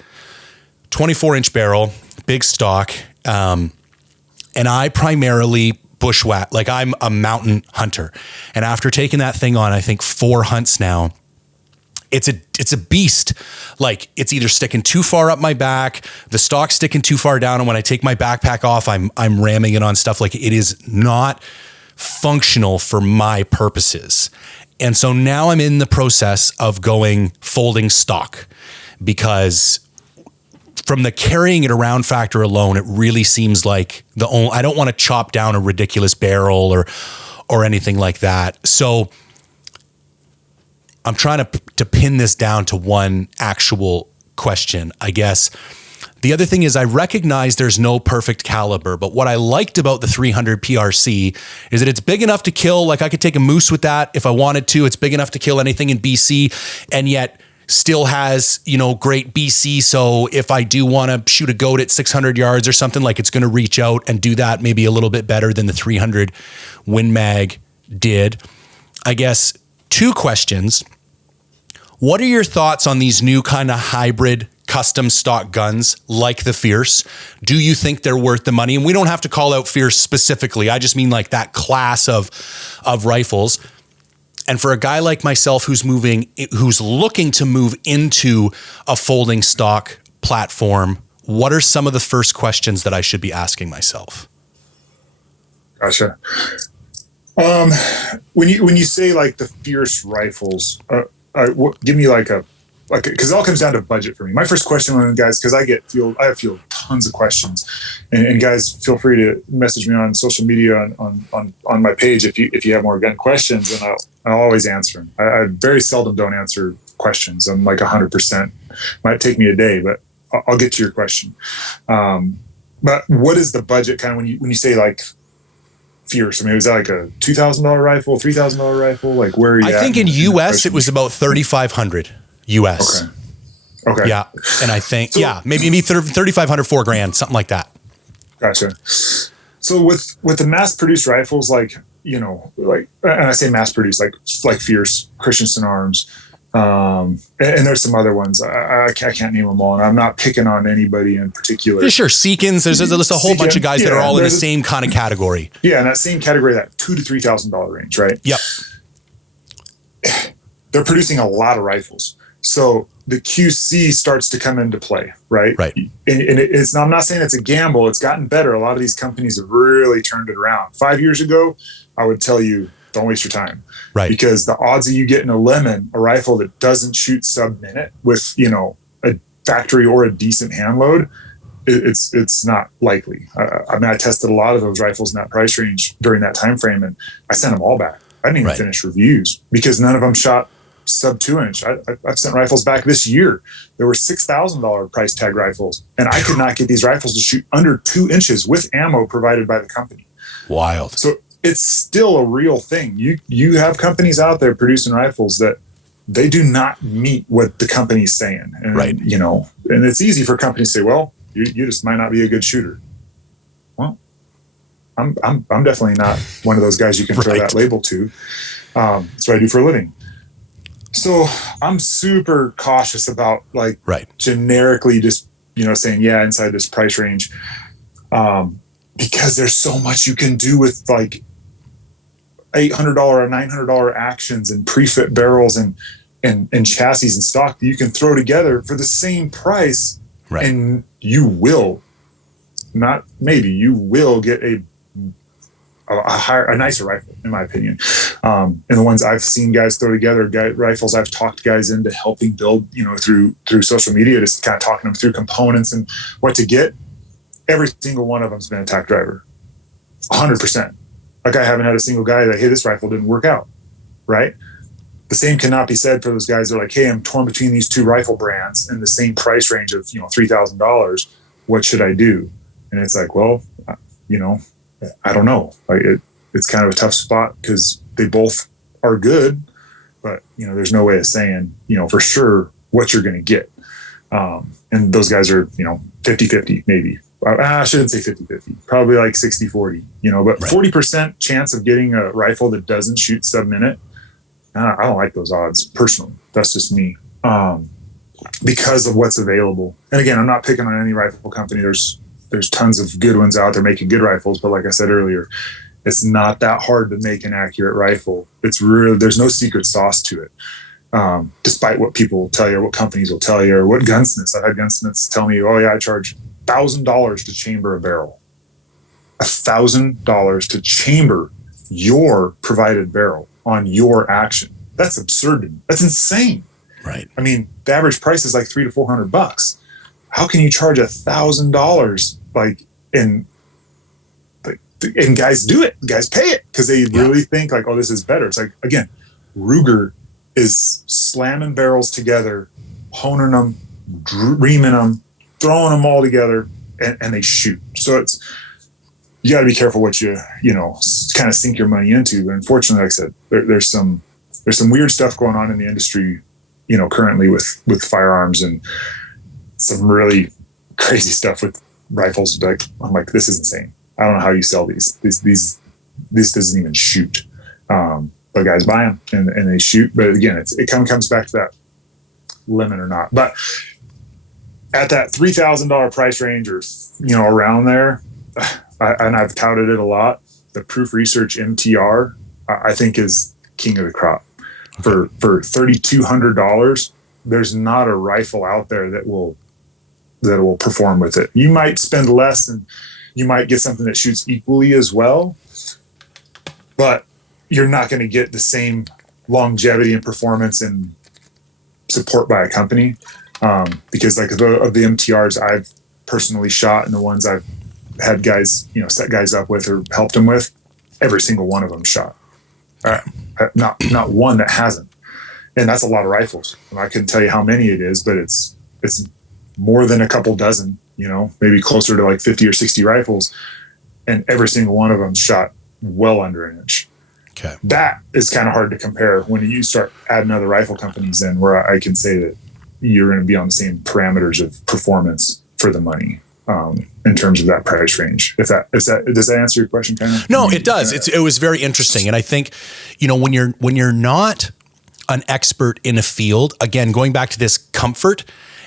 24-inch barrel, big stock, and I primarily bushwhack. Like, I'm a mountain hunter. And after taking that thing on, I think 4 hunts now, it's a beast. Like, it's either sticking too far up my back, the stock's sticking too far down, and when I take my backpack off, I'm ramming it on stuff. Like, it is not functional for my purposes. And so now I'm in the process of going folding stock, because from the carrying it around factor alone, it really seems like I don't want to chop down a ridiculous barrel or anything like that. So I'm trying to pin this down to one actual question, I guess. The other thing is, I recognize there's no perfect caliber, but what I liked about the 300 PRC is that it's big enough to kill. Like, I could take a moose with that if I wanted to. It's big enough to kill anything in BC, and yet still has, great BC. So if I do want to shoot a goat at 600 yards or something, like, it's going to reach out and do that maybe a little bit better than the 300 Win Mag did. I guess 2 questions. What are your thoughts on these new kind of hybrid custom stock guns like the Fierce? Do you think they're worth the money? And we don't have to call out Fierce specifically. I just mean like that class of rifles. And for a guy like myself who's looking to move into a folding stock platform, what are some of the first questions that I should be asking myself? Gotcha. When you say like the Fierce rifles, give me because it all comes down to budget for me. My first question when guys, because I have tons of questions, and guys, feel free to message me on social media on my page if you have more gun questions, and I'll always answer them. I very seldom don't answer questions. I'm like 100%. Might take me a day, but I'll get to your question. But what is the budget kind of when you say like Fierce? I mean, was that like a $2,000 rifle, $3,000 rifle? Like, where are you at? I think in US it was about $3,500 US. Okay. Yeah. And I think, maybe $3,500, $4,000, something like that. Gotcha. So with the mass produced rifles, and I say mass produced, like Fierce, Christensen Arms, and there's some other ones. I can't name them all, and I'm not picking on anybody in particular. Yeah, sure. Seekins, there's a whole bunch of guys that are all in the same kind of category. Yeah, in that same category, that $2,000 to $3,000 range, right? Yep. They're producing a lot of rifles. So the QC starts to come into play, right? Right. And I'm not saying it's a gamble. It's gotten better. A lot of these companies have really turned it around. 5 years ago, I would tell you, don't waste your time. Right. Because the odds of you getting a lemon, a rifle that doesn't shoot sub-minute with, a factory or a decent hand load, it's not likely. I tested a lot of those rifles in that price range during that time frame, and I sent them all back. I didn't even finish reviews because none of them shot sub 2-inch. I've sent rifles back this year. There were $6,000 price tag rifles, and I could not get these rifles to shoot under 2 inches with ammo provided by the company. Wild. So it's still a real thing. You have companies out there producing rifles that they do not meet what the company's saying. And, right. And it's easy for companies to say, well, you just might not be a good shooter. Well, I'm definitely not one of those guys you can throw that label to. That's what I do for a living. So I'm super cautious about generically just, saying, inside this price range, because there's so much you can do with like $800 or $900 actions and pre-fit barrels and chassis and stock that you can throw together for the same price. Right. And you will get a nicer rifle, in my opinion. And the ones I've seen guys throw together, rifles I've talked guys into helping build, through social media, just kind of talking them through components and what to get. Every single one of them's been a tack driver, 100%. Like, I haven't had a single guy that, hey, this rifle didn't work out, right? The same cannot be said for those guys that are like, hey, I'm torn between these two rifle brands in the same price range of, $3,000. What should I do? And it's like, well, I don't know. It's kind of a tough spot because they both are good, but there's no way of saying, for sure what you're going to get. And those guys are, 50-50 maybe. I shouldn't say 50-50, probably like 60-40, but 40% chance of getting a rifle that doesn't shoot sub-minute. I don't like those odds personally. That's just me. Because of what's available. And again, I'm not picking on any rifle company. There's tons of good ones out there making good rifles. But like I said earlier, it's not that hard to make an accurate rifle. It's really, there's no secret sauce to it. Despite what people will tell you, or what companies will tell you, or what gunsmiths. I've had gunsmiths tell me, oh yeah, I charge $1,000 to chamber a barrel. $1,000 to chamber your provided barrel on your action. That's absurd to me. That's insane. Right. I mean, the average price is like $300 to $400. How can you charge $1,000? And guys do it. Guys pay it because they really think like, oh, this is better. It's like, again, Ruger is slamming barrels together, honing them, reaming them, throwing them all together, and they shoot. So you got to be careful what you kind of sink your money into. But unfortunately, like I said, there's some weird stuff going on in the industry, currently with firearms, and some really crazy stuff with rifles. Like, I'm like, this is insane. I don't know how you sell these. This doesn't even shoot. But guys buy them and they shoot. But again, it kind of comes back to that limit or not. But at that $3,000 price range, or around there, and I've touted it a lot, the Proof Research MTR I think is king of the crop. For $3,200, there's not a rifle out there that will perform with it. You might spend less and you might get something that shoots equally as well, but you're not going to get the same longevity and performance and support by a company. Because like of the MTRs I've personally shot and the ones I've had guys, set guys up with or helped them with, every single one of them shot. Not one that hasn't. And that's a lot of rifles. And I couldn't tell you how many it is, but it's more than a couple dozen, maybe closer to like 50 or 60 rifles. And every single one of them shot well under an inch. Okay. That is kind of hard to compare when you start adding other rifle companies in, where I can say that you're going to be on the same parameters of performance for the money. In terms of that price range, does that answer your question? Kind of? No, it does. It was very interesting, and I think, when you're not an expert in a field, again, going back to this comfort,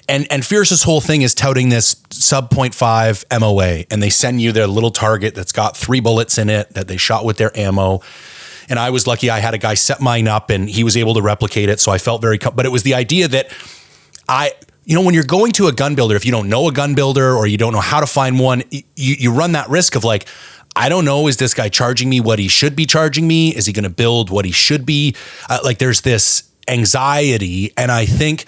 and Fierce's whole thing is touting this sub 0.5 MOA, and they send you their little target that's got 3 bullets in it that they shot with their ammo. And I was lucky; I had a guy set mine up, and he was able to replicate it, so I felt very. But it was the idea that when you're going to a gun builder, if you don't know a gun builder or you don't know how to find one, you run that risk of like, I don't know, is this guy charging me what he should be charging me? Is he going to build what he should be? There's this anxiety. And I think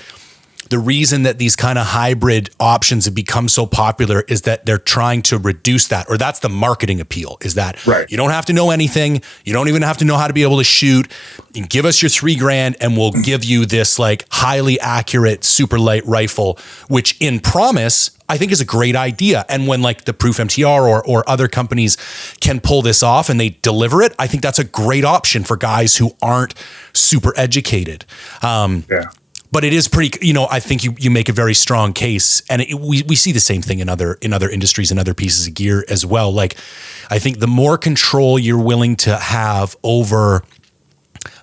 the reason that these kind of hybrid options have become so popular is that they're trying to reduce that, or that's the marketing appeal, is that you don't have to know anything. You don't even have to know how to be able to shoot. You give us your $3,000 and we'll give you this like highly accurate, super light rifle, which in promise, I think is a great idea. And when like the Proof MTR or other companies can pull this off and they deliver it, I think that's a great option for guys who aren't super educated. But it is pretty, I think you make a very strong case, and we see the same thing in other industries and other pieces of gear as well. Like, I think the more control you're willing to have over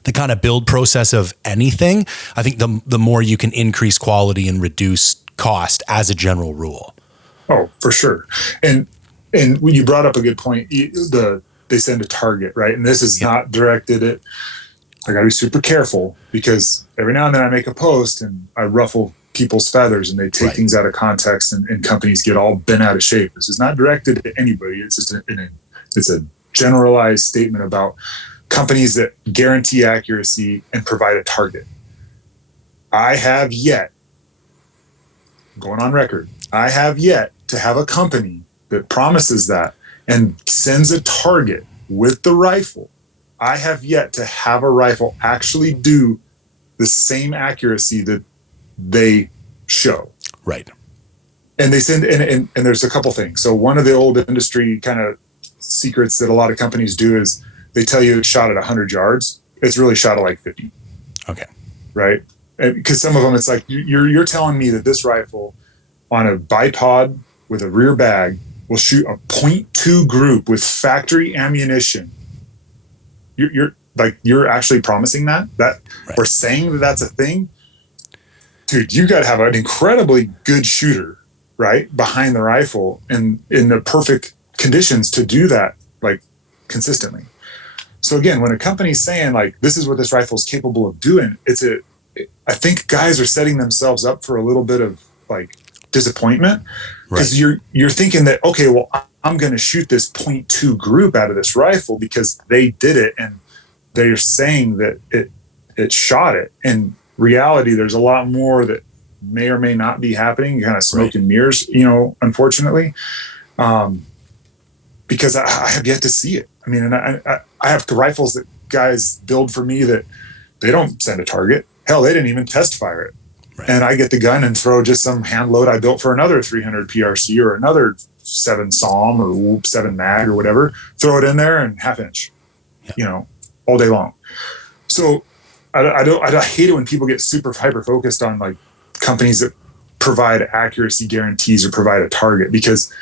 the kind of build process of anything, I think the more you can increase quality and reduce cost as a general rule. Oh, for sure. And when you brought up a good point, they send a target, right? And this is not directed at. I got to be super careful, because every now and then I make a post and I ruffle people's feathers and they take things out of context, and companies get all bent out of shape. This is not directed at anybody. It's just it's a generalized statement about companies that guarantee accuracy and provide a target. I have yet, going on record, I have yet to have a company that promises that and sends a target with the rifle. I have yet to have a rifle actually do the same accuracy that they show. Right. And they send, and there's a couple things. So one of the old industry kind of secrets that a lot of companies do is they tell you it's shot at 100 yards. It's really shot at like 50. Okay. Right. because some of them, it's like you're telling me that this rifle on a bipod with a rear bag will shoot a .2 group with factory ammunition. You're actually promising that right. Or saying that that's a thing, dude. You got to have an incredibly good shooter, right, behind the rifle and in the perfect conditions to do that, like, consistently. So again, when a company's saying like this is what this rifle is capable of doing, I think guys are setting themselves up for a little bit of like disappointment, because right. you're thinking that, okay, well, I'm going to shoot this .2 group out of this rifle because they did it, and they're saying that it shot it. In reality, there's a lot more that may or may not be happening, kind of smoke and mirrors, unfortunately, because I have yet to see it. I mean, and I have the rifles that guys build for me that they don't send a target. Hell, they didn't even test fire it. Right. And I get the gun and throw just some hand load I built for another 300 PRC or another 7 SAUM or 7 mag or whatever, throw it in there and half inch, all day long. So I hate it when people get super hyper focused on like companies that provide accuracy guarantees or provide a target, because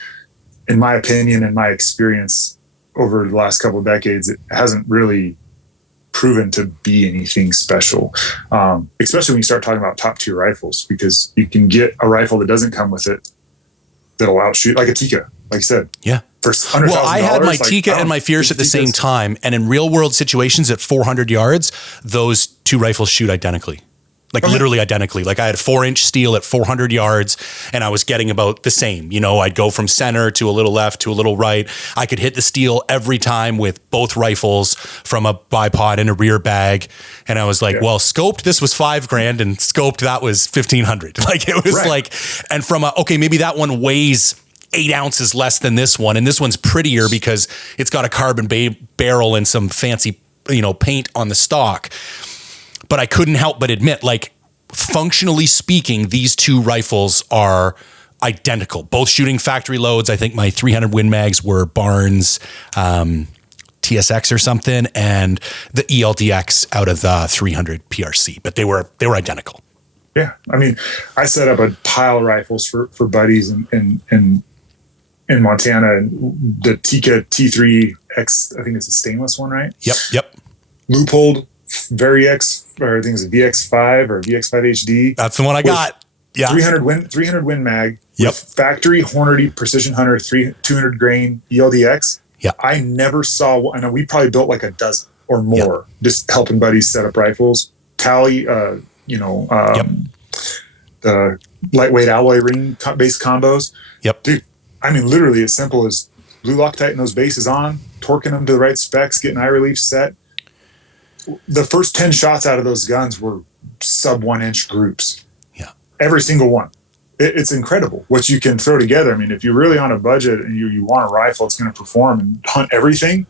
in my opinion and my experience over the last couple of decades, it hasn't really proven to be anything special, especially when you start talking about top tier rifles, because you can get a rifle that doesn't come with it that'll outshoot, like a Tikka, like I said. Yeah. For $100,000. Well, I had my Tikka and my Fierce at the same time, and in real world situations at 400 yards, those two rifles shoot identically. Like literally identically. Like I had a 4-inch steel at 400 yards and I was getting about the same. I'd go from center to a little left to a little right. I could hit the steel every time with both rifles from a bipod and a rear bag. And I was like, well, scoped, this was $5,000, and scoped, that was $1,500. Like it was like, and from maybe that one weighs 8 ounces less than this one. And this one's prettier because it's got a carbon barrel and some fancy, paint on the stock. But I couldn't help but admit, like, functionally speaking, these two rifles are identical, both shooting factory loads. I think my 300 Win Mags were Barnes TSX or something, and the ELDX out of the 300 PRC, but they were identical. Yeah. I mean, I set up a pile of rifles for buddies in Montana, and the Tikka T3X, I think it's a stainless one, right? Yep. Loophole Vari-X, or I think it's a VX5 or VX5 HD. That's the one I got. Yeah. 300 Win Mag. Yep. With factory Hornady Precision Hunter 200 grain ELDX. Yeah. I never saw, I know we probably built like a dozen or more, just helping buddies set up rifles. Tally, the lightweight alloy ring base combos. Yep. Dude, I mean, literally as simple as blue Loctite those bases on, torquing them to the right specs, getting eye relief set. The first 10 shots out of those guns were sub 1-inch groups. Yeah. Every single one. It's incredible what you can throw together. I mean, if you're really on a budget and you want a rifle that's going to perform and hunt everything,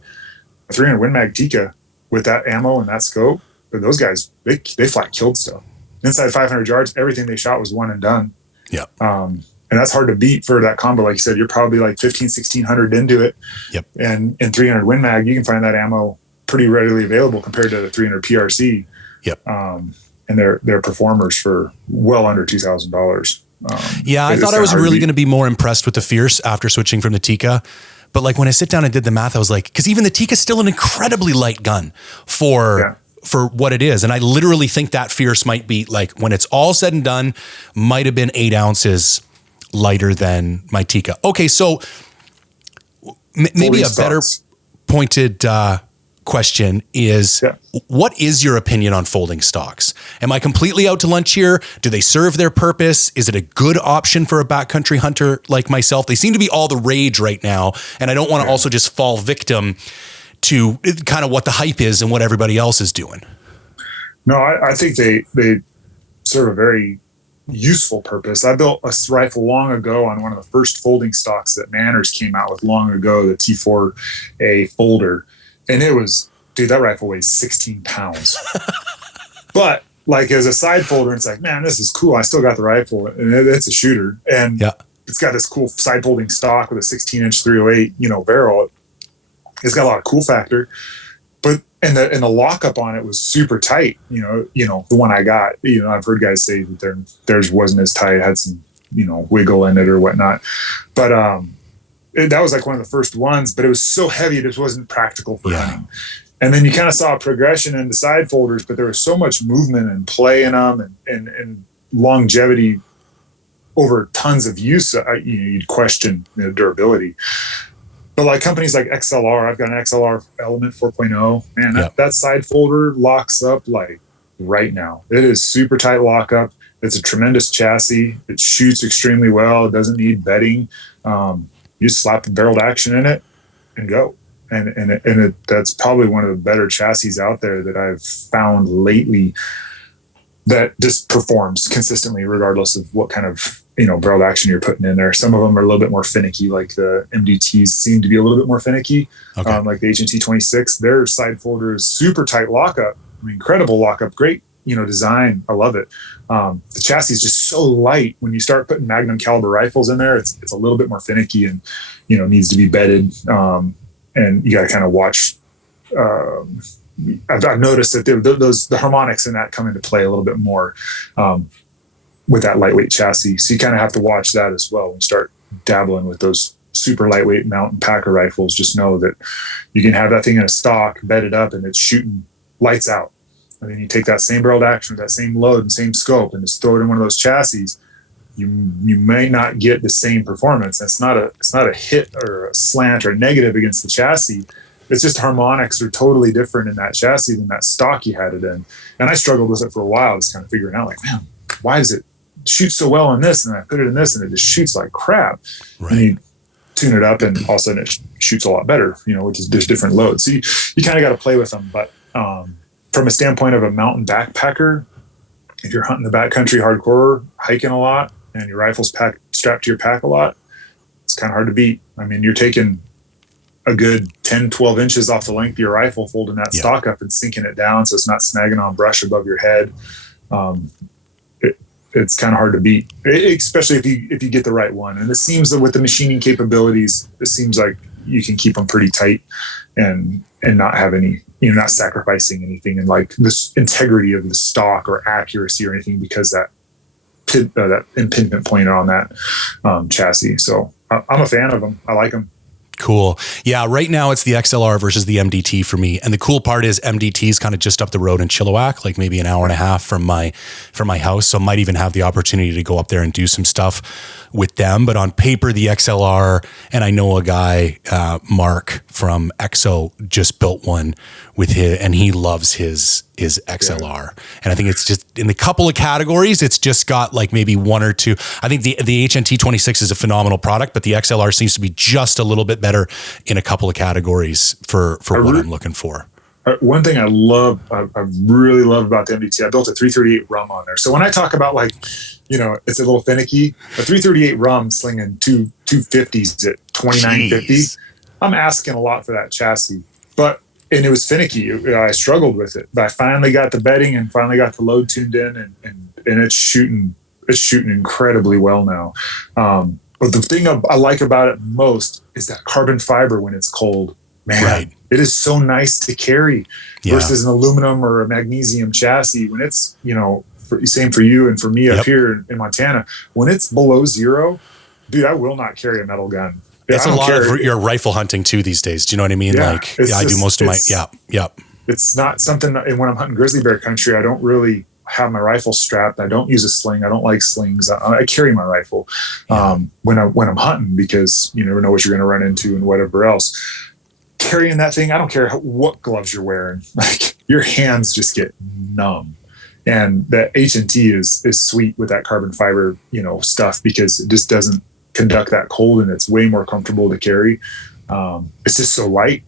a 300 Win Mag Tikka with that ammo and that scope, but those guys, they flat killed stuff. Inside 500 yards, everything they shot was one and done. Yeah. And that's hard to beat for that combo. Like you said, you're probably like 1,500, 1,600 into it. Yep. And in 300 Win Mag, you can find that ammo pretty readily available compared to the 300 PRC. Yep. And they're performers for well under $2,000. I thought I was really going to be more impressed with the Fierce after switching from the Tikka. But like when I sit down and did the math, I was like, because even the Tikka is still an incredibly light gun for what it is. And I literally think that Fierce might be, like, when it's all said and done, might have been 8 ounces lighter than my Tikka. Okay, so maybe a better pointed question is, what is your opinion on folding stocks? Am I completely out to lunch here? Do they serve their purpose? Is it a good option for a backcountry hunter like myself? They seem to be all the rage right now, and I don't want to also just fall victim to kind of what the hype is and what everybody else is doing. No, I think they serve a very useful purpose. I built a rifle long ago on one of the first folding stocks that Manners came out with long ago, the T4A folder. And it was, dude, that rifle weighs 16 pounds. But like as a side folder, it's like, man, this is cool. I still got the rifle, and it's a shooter. And it's got this cool side folding stock with a 16-inch 308, barrel. It's got a lot of cool factor. But the lockup on it was super tight. The one I got, I've heard guys say that theirs wasn't as tight, it had some, wiggle in it or whatnot. But that was like one of the first ones, but it was so heavy, it just wasn't practical for hunting. And then you kind of saw a progression in the side folders, but there was so much movement and play in them and longevity over tons of use. You'd question the durability. But like companies like XLR, I've got an XLR Element 4.0. Man, that side folder locks up like right now. It is super tight lockup. It's a tremendous chassis. It shoots extremely well. It doesn't need bedding. You just slap the barreled action in it and go. And that's probably one of the better chassis out there that I've found lately that just performs consistently regardless of what kind of barreled action you're putting in there. Some of them are a little bit more finicky, like the MDTs seem to be a little bit more finicky. Okay. Like the HNT 26, their side folder is super tight lockup. Incredible lockup, great design. I love it. The chassis is just so light. When you start putting Magnum caliber rifles in there, it's a little bit more finicky and needs to be bedded. And you got to kind of watch. I've noticed that the harmonics in that come into play a little bit more with that lightweight chassis. So you kind of have to watch that as well when you start dabbling with those super lightweight mountain packer rifles. Just know that you can have that thing in a stock, bedded up, and it's shooting lights out. And then you take that same barreled action, that same load and same scope, and just throw it in one of those chassis. You may not get the same performance. It's not a hit or a slant or a negative against the chassis. It's just harmonics are totally different in that chassis than that stock you had it in. And I struggled with it for a while, just kind of figuring out like, man, why does it shoot so well on this? And I put it in this and it just shoots like crap. Right. And you tune it up and all of a sudden it shoots a lot better, which is there's different loads. So you kind of got to play with them. But from a standpoint of a mountain backpacker, if you're hunting the backcountry hardcore, hiking a lot, and your rifle's strapped to your pack a lot, it's kind of hard to beat. I mean, you're taking a good 10, 12 inches off the length of your rifle, folding that stock up and sinking it down so it's not snagging on brush above your head. It's kind of hard to beat, especially if you get the right one. And it seems that with the machining capabilities, it seems like you can keep them pretty tight and not have any, not sacrificing anything in like this integrity of the stock or accuracy or anything because that impingement point on that chassis. So I'm a fan of them. I like them. Cool. Yeah. Right now it's the XLR versus the MDT for me. And the cool part is MDT is kind of just up the road in Chilliwack, like maybe an hour and a half from my house. So I might even have the opportunity to go up there and do some stuff with them. But on paper, the XLR, and I know a guy, Mark from EXO, just built one with his, and he loves his XLR. Yeah. And I think it's just in a couple of categories, it's just got like maybe one or two. I think the HNT 26 is a phenomenal product, but the XLR seems to be just a little bit better in a couple of categories for what I'm looking for. One thing I really love about the MDT, I built a 338 rum on there. So when I talk about like, it's a little finicky, a 338 rum slinging 250s at 29.50, I'm asking a lot for that chassis. And it was finicky. I struggled with it, but I finally got the bedding and finally got the load tuned in, and it's shooting incredibly well now. But the thing I like about it most is that carbon fiber when it's cold. Man, right. It is so nice to carry versus an aluminum or a magnesium chassis. When it's, same for you and for me up here in Montana, when it's below zero, dude, I will not carry a metal gun. It's a lot of your rifle hunting too these days. Do you know what I mean? Yeah, I do most of my, It's not something that, when I'm hunting grizzly bear country, I don't really have my rifle strapped. I don't use a sling. I don't like slings. I carry my rifle when I'm hunting because you never know what you're going to run into and whatever else. Carrying that thing, I don't care what gloves you're wearing. Like your hands just get numb. And the H&T is sweet with that carbon fiber, stuff because it just doesn't conduct that cold and it's way more comfortable to carry. It's just so light,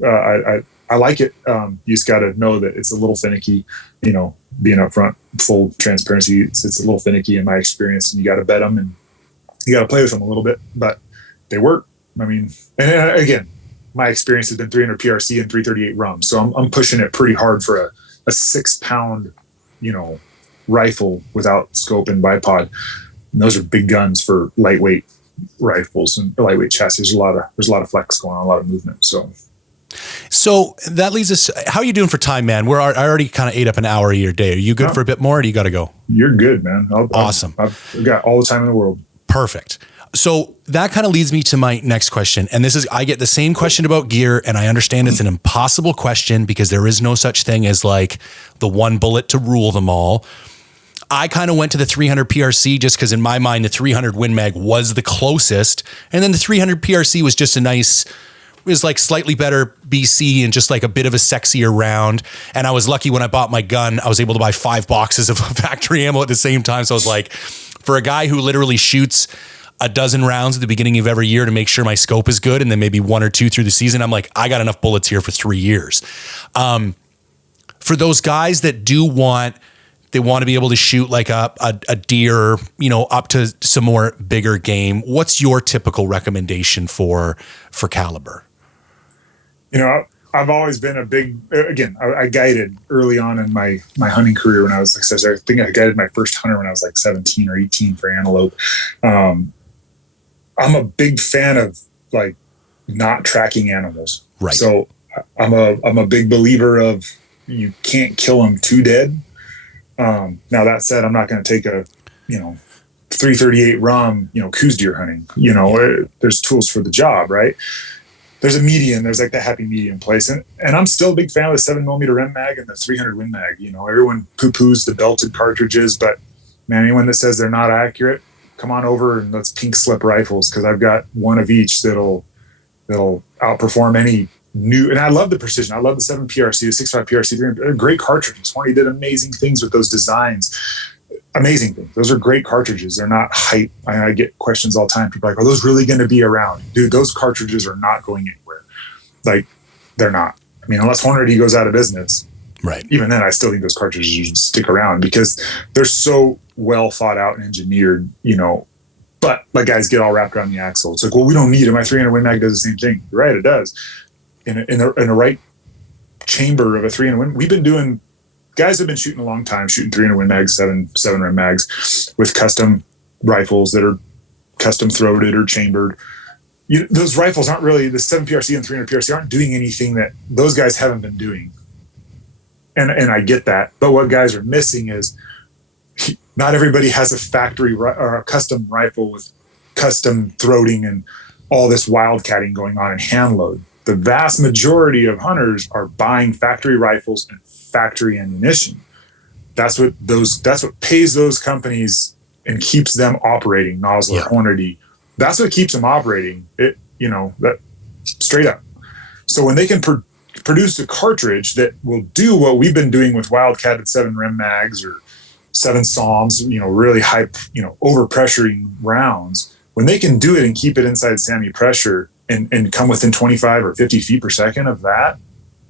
I like it. You just got to know that it's a little finicky, being up front, full transparency. It's a little finicky in my experience, and you got to bet them and you got to play with them a little bit, but they work. I mean, and again, my experience has been 300 PRC and 338 rum. So I'm pushing it pretty hard for a 6 pound, rifle without scope and bipod. And those are big guns for lightweight rifles and lightweight chassis. There's a lot of flex going on, a lot of movement. So So that leads us, how are you doing for time, man? I already kind of ate up an hour of your day. Are you good for a bit more, or do you got to go? You're good, man. Awesome. I've got all the time in the world. Perfect. So that kind of leads me to my next question. And I get the same question about gear, and I understand it's an impossible question because there is no such thing as like the one bullet to rule them all. I kind of went to the 300 PRC just because in my mind, the 300 Win Mag was the closest. And then the 300 PRC was just it was like slightly better BC and just like a bit of a sexier round. And I was lucky when I bought my gun, I was able to buy 5 boxes of factory ammo at the same time. So I was like, for a guy who literally shoots a dozen rounds at the beginning of every year to make sure my scope is good, and then maybe 1 or 2 through the season, I'm like, I got enough bullets here for 3 years. For those guys that they want to be able to shoot like a deer, up to some more bigger game, what's your typical recommendation for caliber? I've always been I guided early on in my hunting career when I was like, I think I guided my first hunter when I was like 17 or 18 for antelope. I'm a big fan of like not tracking animals. Right. So I'm a big believer of you can't kill them too dead. Now that said, I'm not going to take a, 338 ROM, coos deer hunting, there's tools for the job, right? There's a median, there's like the happy medium place. And I'm still a big fan of the 7mm Rem Mag and the 300 Win Mag. Everyone poo-poos the belted cartridges, but man, anyone that says they're not accurate, come on over and let's pink slip rifles, because I've got one of each that'll outperform any new. And I love the precision. I love the 7 PRC, the 6.5 PRC. They're great cartridges. Hornady did amazing things with those designs. Amazing things. Those are great cartridges. They're not hype. I get questions all the time. People are like, are those really going to be around? Dude, those cartridges are not going anywhere. Like, they're not. I mean, unless Hornady goes out of business. Right. Even then, I still think those cartridges should stick around because they're so well thought out and engineered, but like guys get all wrapped around the axle. It's like, well, we don't need it. My 300 Win Mag does the same thing. You're right, it does. In a right chamber of a 300 Win, guys have been shooting a long time, shooting 300 Win Mags, 7 Rem Mags with custom rifles that are custom throated or chambered. Those rifles aren't really, the 7 PRC and 300 PRC aren't doing anything that those guys haven't been doing. And I get that. But what guys are missing is not everybody has a factory or a custom rifle with custom throating and all this wildcatting going on in hand load. The vast majority of hunters are buying factory rifles and factory ammunition. That's what pays those companies and keeps them operating. Nosler, Hornady. That's what keeps them operating. That straight up. So when they can produce a cartridge that will do what we've been doing with wildcatted 7 Rem Mags or 7 Psalms, really high, overpressuring rounds, when they can do it and keep it inside SAMI pressure and come within 25 or 50 feet per second of that,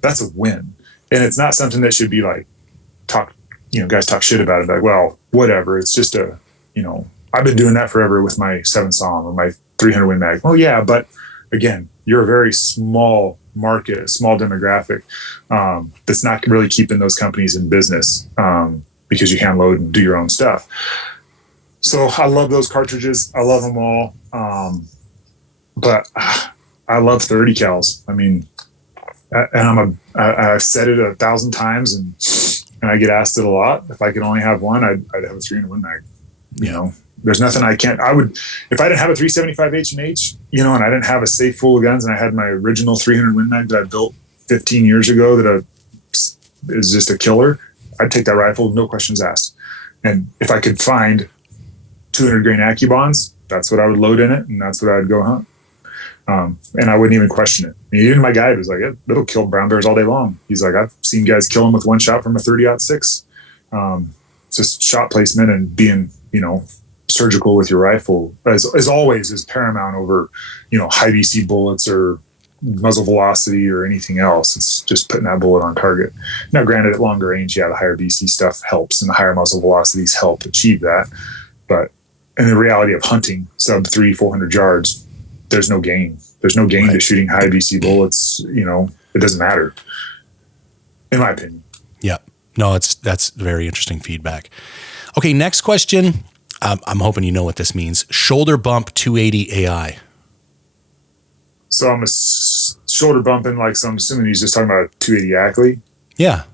that's a win. And it's not something that should be like guys talk shit about it. Like, well, whatever. It's just I've been doing that forever with my 7 Psalm or my 300 Win Mag. Well, yeah, but again, you're a very small market, a small demographic that's not really keeping those companies in business because you hand load and do your own stuff. So I love those cartridges. I love them all. But I love 30 cals. I mean, and I've said it 1,000 times and I get asked it a lot. If I could only have one, I'd have a 300 Win Mag. There's nothing if I didn't have a 375 H&H, and I didn't have a safe full of guns and I had my original 300 Win Mag that I built 15 years ago that is just a killer, I'd take that rifle, no questions asked. And if I could find 200 grain AccuBonds, that's what I would load in it, and that's what I'd go hunt. And I wouldn't even question it. I mean, even my guide was like, it'll kill brown bears all day long. He's like, I've seen guys kill them with one shot from a 30-06. It's just shot placement and being, surgical with your rifle as always is paramount over, high VC bullets or muzzle velocity or anything else. It's just putting that bullet on target. Now, granted, at longer range, the higher VC stuff helps and the higher muzzle velocities help achieve that. But in the reality of hunting sub 300-400 yards, there's no gain. There's no gain to shooting high VC bullets. It doesn't matter, in my opinion. Yeah. No, that's very interesting feedback. Okay, next question. I'm hoping you know what this means. Shoulder bump 280 AI. So I'm a shoulder bumping, like, so I'm assuming he's just talking about a 280 Ackley. Yeah.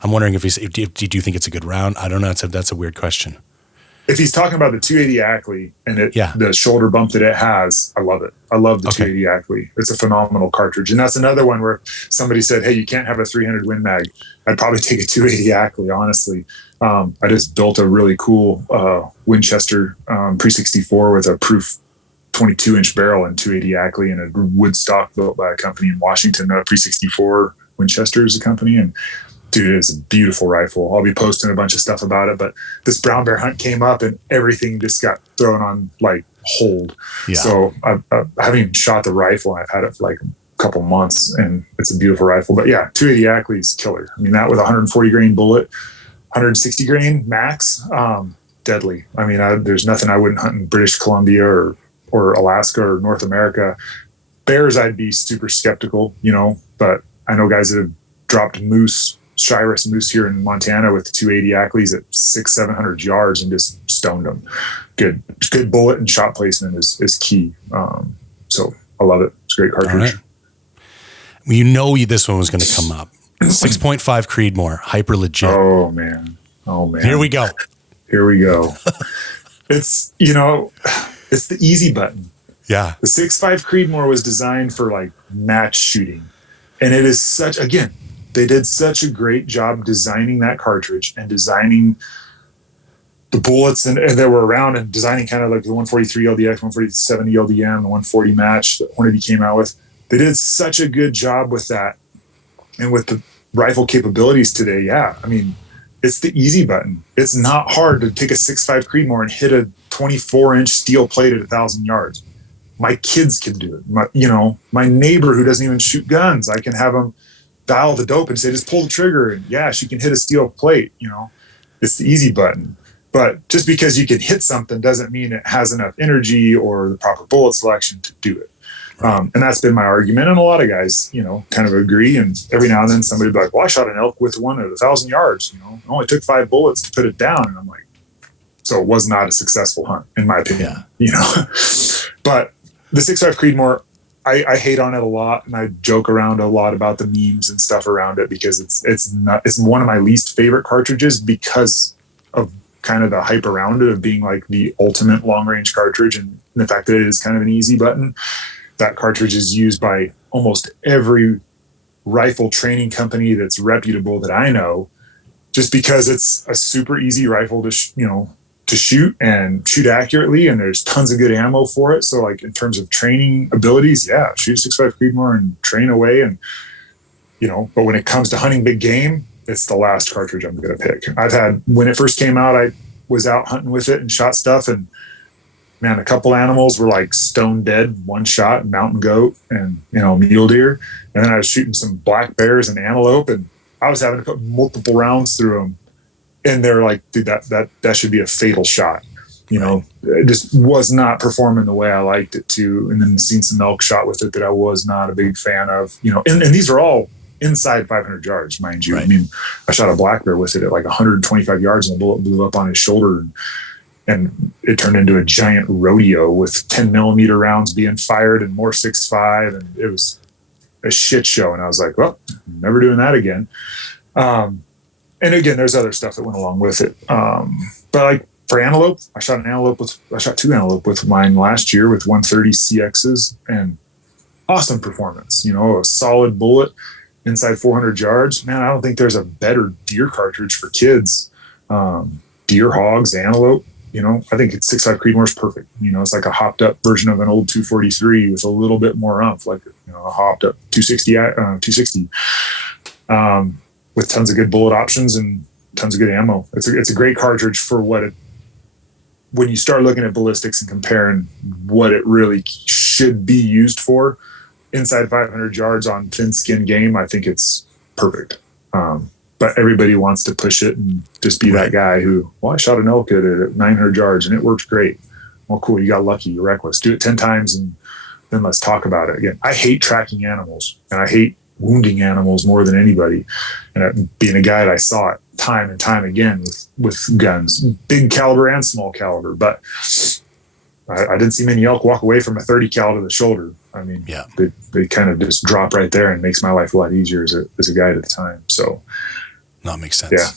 I'm wondering if do you think it's a good round? I don't know. That's a weird question. If he's talking about the 280 Ackley and the shoulder bump that it has, I love it. I love the 280 Ackley. It's a phenomenal cartridge. And that's another one where somebody said, hey, you can't have a 300 Win Mag. I'd probably take a 280 Ackley, honestly. I just built a really cool Winchester pre-64 with a proof 22-inch barrel and 280 Ackley and a wood stock built by a company in Washington. Pre-64 Winchester is a company. And dude, it's a beautiful rifle. I'll be posting a bunch of stuff about it, but this brown bear hunt came up and everything just got thrown on like hold. Yeah. So I haven't even shot the rifle. I've had it for like a couple months and it's a beautiful rifle. But yeah, 280 Ackley is killer. I mean, that with a 140 grain bullet, 160 grain max, deadly. I mean, there's nothing I wouldn't hunt in British Columbia or Alaska or North America. Bears, I'd be super skeptical, but I know guys that have dropped Shiras moose here in Montana with 280 Ackleys at 600-700 yards and just stoned them. Good bullet and shot placement is key. So I love it. It's a great cartridge. Well, this one was going to come up. 6.5 Creedmoor, hyper legit. Oh man. Here we go. It's it's the easy button. Yeah. The 6.5 Creedmoor was designed for like match shooting, and it is they did such a great job designing that cartridge and designing the bullets and that were around and designing kind of like the 143 LDX, 147 ELDM, the 140 match that Hornady came out with. They did such a good job with that. And with the rifle capabilities today, yeah, I mean, it's the easy button. It's not hard to take a 6.5 Creedmoor and hit a 24-inch steel plate at 1,000 yards. My kids can do it. My neighbor who doesn't even shoot guns, I can have him dial the dope and say, just pull the trigger. And yeah, she can hit a steel plate, it's the easy button. But just because you can hit something doesn't mean it has enough energy or the proper bullet selection to do it. And that's been my argument. And a lot of guys, kind of agree. And every now and then somebody will be like, well, I shot an elk with one at 1,000 yards, it only took 5 bullets to put it down. And I'm like, so it was not a successful hunt, in my opinion, But the 6.5 Creedmoor, I hate on it a lot, and I joke around a lot about the memes and stuff around it because it's one of my least favorite cartridges because of kind of the hype around it of being like the ultimate long range cartridge and the fact that it is kind of an easy button. That cartridge is used by almost every rifle training company that's reputable that I know, just because it's a super easy rifle to shoot and shoot accurately, and there's tons of good ammo for it. So like in terms of training abilities, yeah, shoot 6.5 Creedmoor and train away. And but when it comes to hunting big game, it's the last cartridge I'm going to pick. When it first came out, I was out hunting with it and shot stuff, and man, a couple animals were like stone dead, one shot, mountain goat and mule deer, and then I was shooting some black bears and antelope, and I was having to put multiple rounds through them. And they're like, dude, that should be a fatal shot. It just was not performing the way I liked it to. And then seen some elk shot with it that I was not a big fan of, and these are all inside 500 yards, mind you. Right. I mean, I shot a black bear with it at like 125 yards and the bullet blew up on his shoulder and it turned into a giant rodeo with 10 millimeter rounds being fired and more 6.5. And it was a shit show. And I was like, well, never doing that again. And again, there's other stuff that went along with it. But like for antelope, I shot 2 antelope with mine last year with 130 CXs and awesome performance, a solid bullet inside 400 yards. Man, I don't think there's a better deer cartridge for kids. Deer, hogs, antelope, I think it's 6.5 Creedmoor is perfect. It's like a hopped up version of an old 243 with a little bit more oomph, like, a hopped up 260, with tons of good bullet options and tons of good ammo. It's a great cartridge for when you start looking at ballistics and comparing what it really should be used for inside 500 yards on thin skin game. I think it's perfect. But everybody wants to push it and just be that guy who, I shot an elk at 900 yards and it worked great. Well, cool. You got lucky. You're reckless. Do it 10 times and then let's talk about it again. I hate tracking animals and I hate wounding animals more than anybody. And being a guy that I saw it time and time again with guns, big caliber and small caliber. But I didn't see many elk walk away from a 30 cal to the shoulder. I mean, Yeah. they kind of just drop right there and makes my life a lot easier as a guide at the time. So that makes sense. Yeah.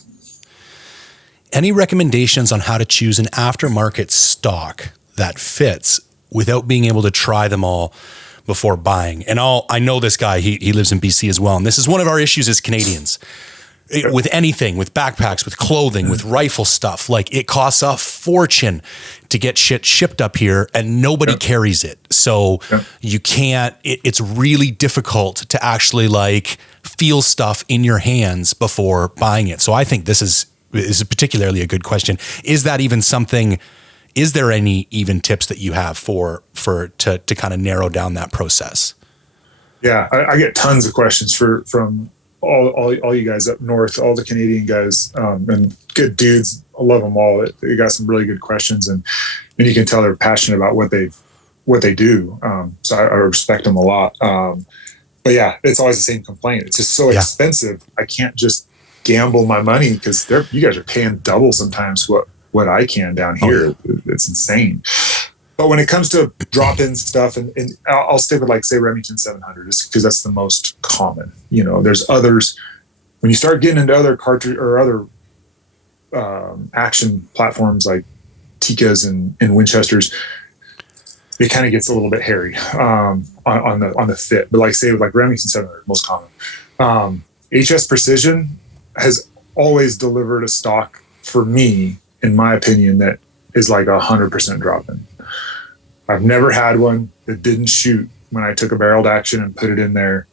Any recommendations on how to choose an aftermarket stock that fits without being able to try them all before buying? And I know this guy, he lives in BC as well. And this is one of our issues as Canadians. With anything, with backpacks, with clothing, with rifle stuff, like it costs a fortune to get shit shipped up here and nobody carries it. So you can't, it's really difficult to actually like feel stuff in your hands before buying it. So I think this is particularly a good question. Is that even something, is there any even tips that you have to kind of narrow down that process? Yeah, I get tons of questions from all you guys up north, all the Canadian guys, and good dudes. I love them all. They got some really good questions, and you can tell they're passionate about what they do. So I respect them a lot. But yeah, it's always the same complaint. It's just so expensive. I can't just gamble my money because you guys are paying double sometimes what I can down here. It's insane. But when it comes to drop-in stuff, and I'll stick with like say Remington 700, just because that's the most common. You know, there's others. When you start getting into other cartridge or other action platforms like Tikkas and Winchesters, it kind of gets a little bit hairy on the fit. But like say with like Remington 700, most common. HS Precision has always delivered a stock for me, in my opinion, that is like 100% drop-in. I've never had one that didn't shoot when I took a barreled action and put it in there.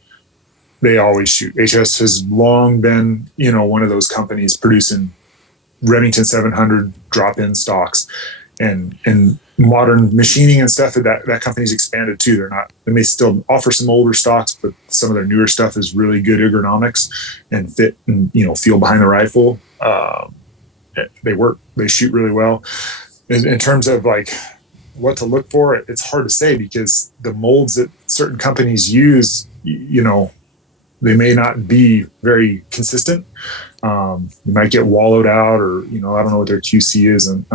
They always shoot. HS has long been, one of those companies producing Remington 700 drop-in stocks, and modern machining and stuff that company's expanded too. They may still offer some older stocks, but some of their newer stuff is really good ergonomics and fit and, feel behind the rifle. They work, they shoot really well. In terms of like what to look for, it's hard to say because the molds that certain companies use, they may not be very consistent. You might get wallowed out, or I don't know what their QC is, and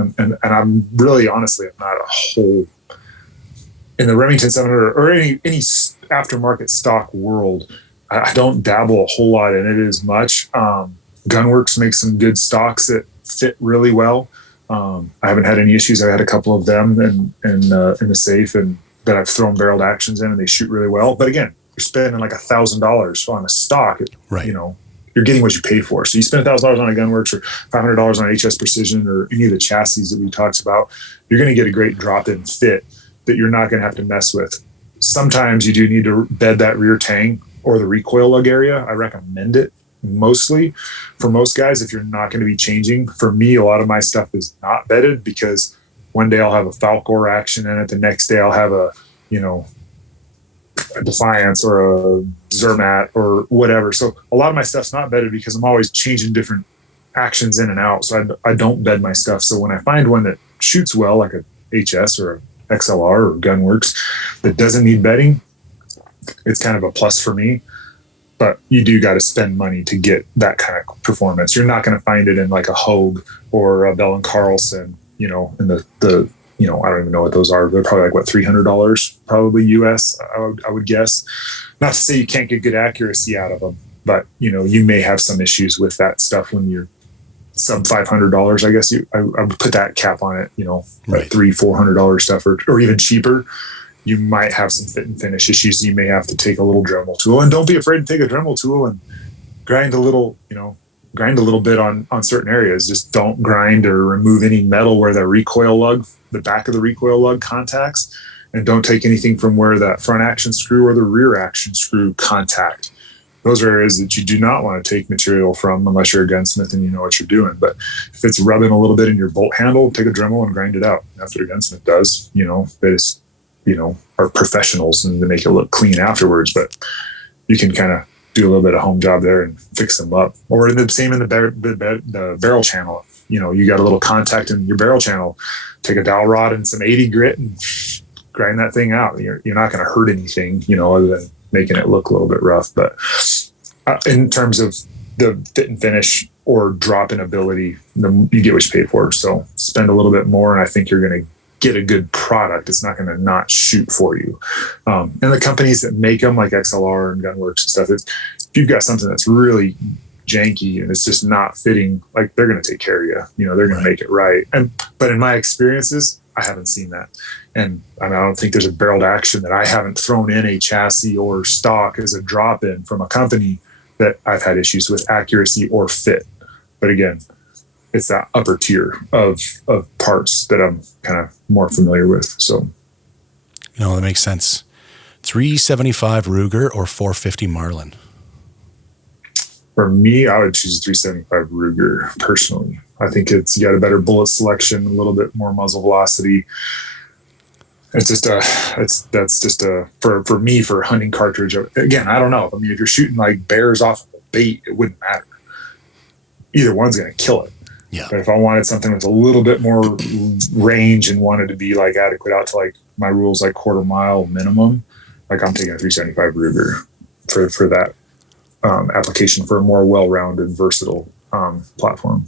I'm really honestly, I'm not a whole in the Remington 700 or any aftermarket stock world. I don't dabble a whole lot in it as much. Gunworks makes some good stocks that fit really well. I haven't had any issues. I had a couple of them in the safe, and that I've thrown barreled actions in, and they shoot really well. But again, you're spending like $1,000 on a stock. Right. You're getting what you pay for. So you spend $1,000 on a Gunworks or $500 on HS Precision or any of the chassis that we talked about, you're going to get a great drop-in fit that you're not going to have to mess with. Sometimes you do need to bed that rear tang or the recoil lug area. I recommend it mostly for most guys if you're not going to be changing. For me, a lot of my stuff is not bedded because one day I'll have a Falcor action in it. The next day I'll have a Defiance or a Zermatt or whatever. So a lot of my stuff's not bedded because I'm always changing different actions in and out. So I don't bed my stuff. So when I find one that shoots well, like a HS or a XLR or Gunworks that doesn't need bedding, it's kind of a plus for me. But you do got to spend money to get that kind of performance. You're not going to find it in like a Hogue or a Bell & Carlson, in the I don't even know what those are. They're probably like $300 probably US, I would guess. Not to say you can't get good accuracy out of them, but you may have some issues with that stuff when you're sub $500. I guess I would put that cap on it, right. $300-400 stuff or even cheaper. You might have some fit and finish issues. You may have to take a little Dremel tool, and don't be afraid to take a Dremel tool and grind a little bit on certain areas. Just don't grind or remove any metal where the back of the recoil lug contacts, and don't take anything from where that front action screw or the rear action screw contact. Those are areas that you do not want to take material from unless you're a gunsmith and you know what you're doing. But if it's rubbing a little bit in your bolt handle, take a Dremel and grind it out. That's what a gunsmith does. They just, are professionals and they make it look clean afterwards. But you can kind of do a little bit of home job there and fix them up. Or the same in the barrel channel. You got a little contact in your barrel channel. Take a dowel rod and some 80 grit and grind that thing out. You're not going to hurt anything, other than making it look a little bit rough. But in terms of the fit and finish or drop in ability, you get what you pay for. So spend a little bit more, and I think you're going to get a good product, it's not going to not shoot for you. And the companies that make them, like XLR and Gunworks and stuff, if you've got something that's really janky and it's just not fitting, like they're going to take care of you. You know, they're going to make it right. But in my experiences, I haven't seen that. And I don't think there's a barreled action that I haven't thrown in a chassis or stock as a drop in from a company that I've had issues with accuracy or fit. But again, it's that upper tier of parts that I'm kind of more familiar with. So, no, that makes sense. 375 Ruger or 450 Marlin? For me, I would choose 375 Ruger personally. I think you got a better bullet selection, a little bit more muzzle velocity. It's just for me, for hunting cartridge. Again, I don't know. I mean, if you're shooting like bears off of a bait, it wouldn't matter. Either one's going to kill it. Yeah. But if I wanted something with a little bit more range and wanted to be like adequate out to like my rules, like quarter mile minimum, like I'm taking a 375 Ruger for that application, for a more well-rounded, versatile platform.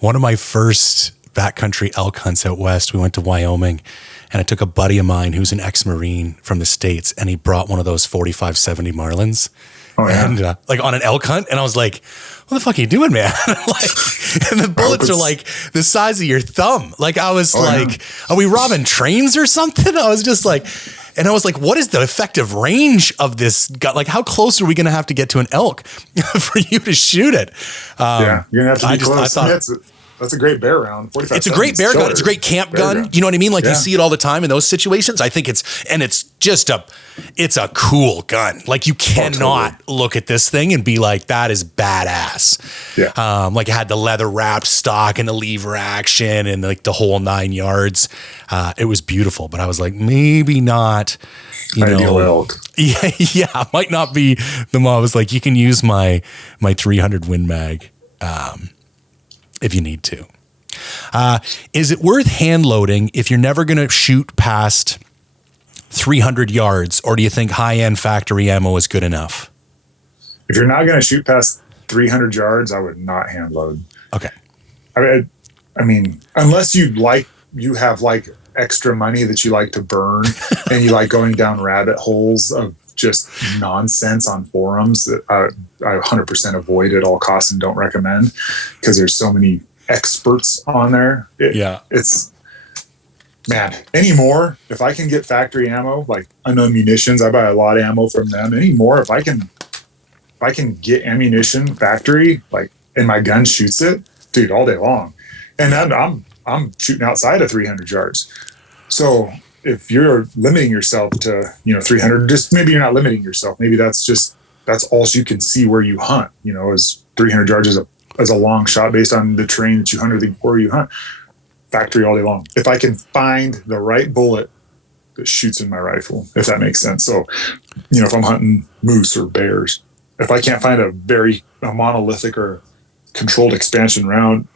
One of my first backcountry elk hunts out west, we went to Wyoming, and I took a buddy of mine who's an ex-Marine from the States, and he brought one of those 45-70 Marlins. Oh, yeah. And like on an elk hunt, and I was like, what the fuck are you doing, man? Like, and the bullets are like the size of your thumb. Like I was are we robbing trains or something? I was just like, and I was like, what is the effective range of this gun? Like, how close are we going to have to get to an elk for you to shoot it? Yeah, you're going to have to be close. I thought, that's a great bear round. It's a great bear gun. It's a great camp gun. You know what I mean? Like you see it all the time in those situations. I think it's a cool gun. Like you cannot look at this thing and be like, that is badass. Yeah. Like it had the leather wrapped stock and the lever action and like the whole 9 yards. It was beautiful, but I was like, maybe not, ideal elk. Yeah. Might not be the mom. I was like, you can use my 300 Win Mag, if you need to. Is it worth hand loading if you're never going to shoot past 300 yards, or do you think high-end factory ammo is good enough? If you're not going to shoot past 300 yards, I would not hand load. Okay. I mean, unless you have like extra money that you like to burn and you like going down rabbit holes of just nonsense on forums that I 100% avoid at all costs and don't recommend, because there's so many experts on there. It's, man, anymore, if I can get factory ammo, like Unknown Munitions, I buy a lot of ammo from them. Anymore, if I can get ammunition factory, like, and my gun shoots it, dude, all day long. And I'm shooting outside of 300 yards. So if you're limiting yourself to, 300, just maybe you're not limiting yourself. Maybe that's all you can see where you hunt, is 300 yards as a long shot based on the terrain that you hunt or where you hunt. Factory all day long. If I can find the right bullet that shoots in my rifle, if that makes sense. So, if I'm hunting moose or bears, if I can't find a monolithic or controlled expansion round,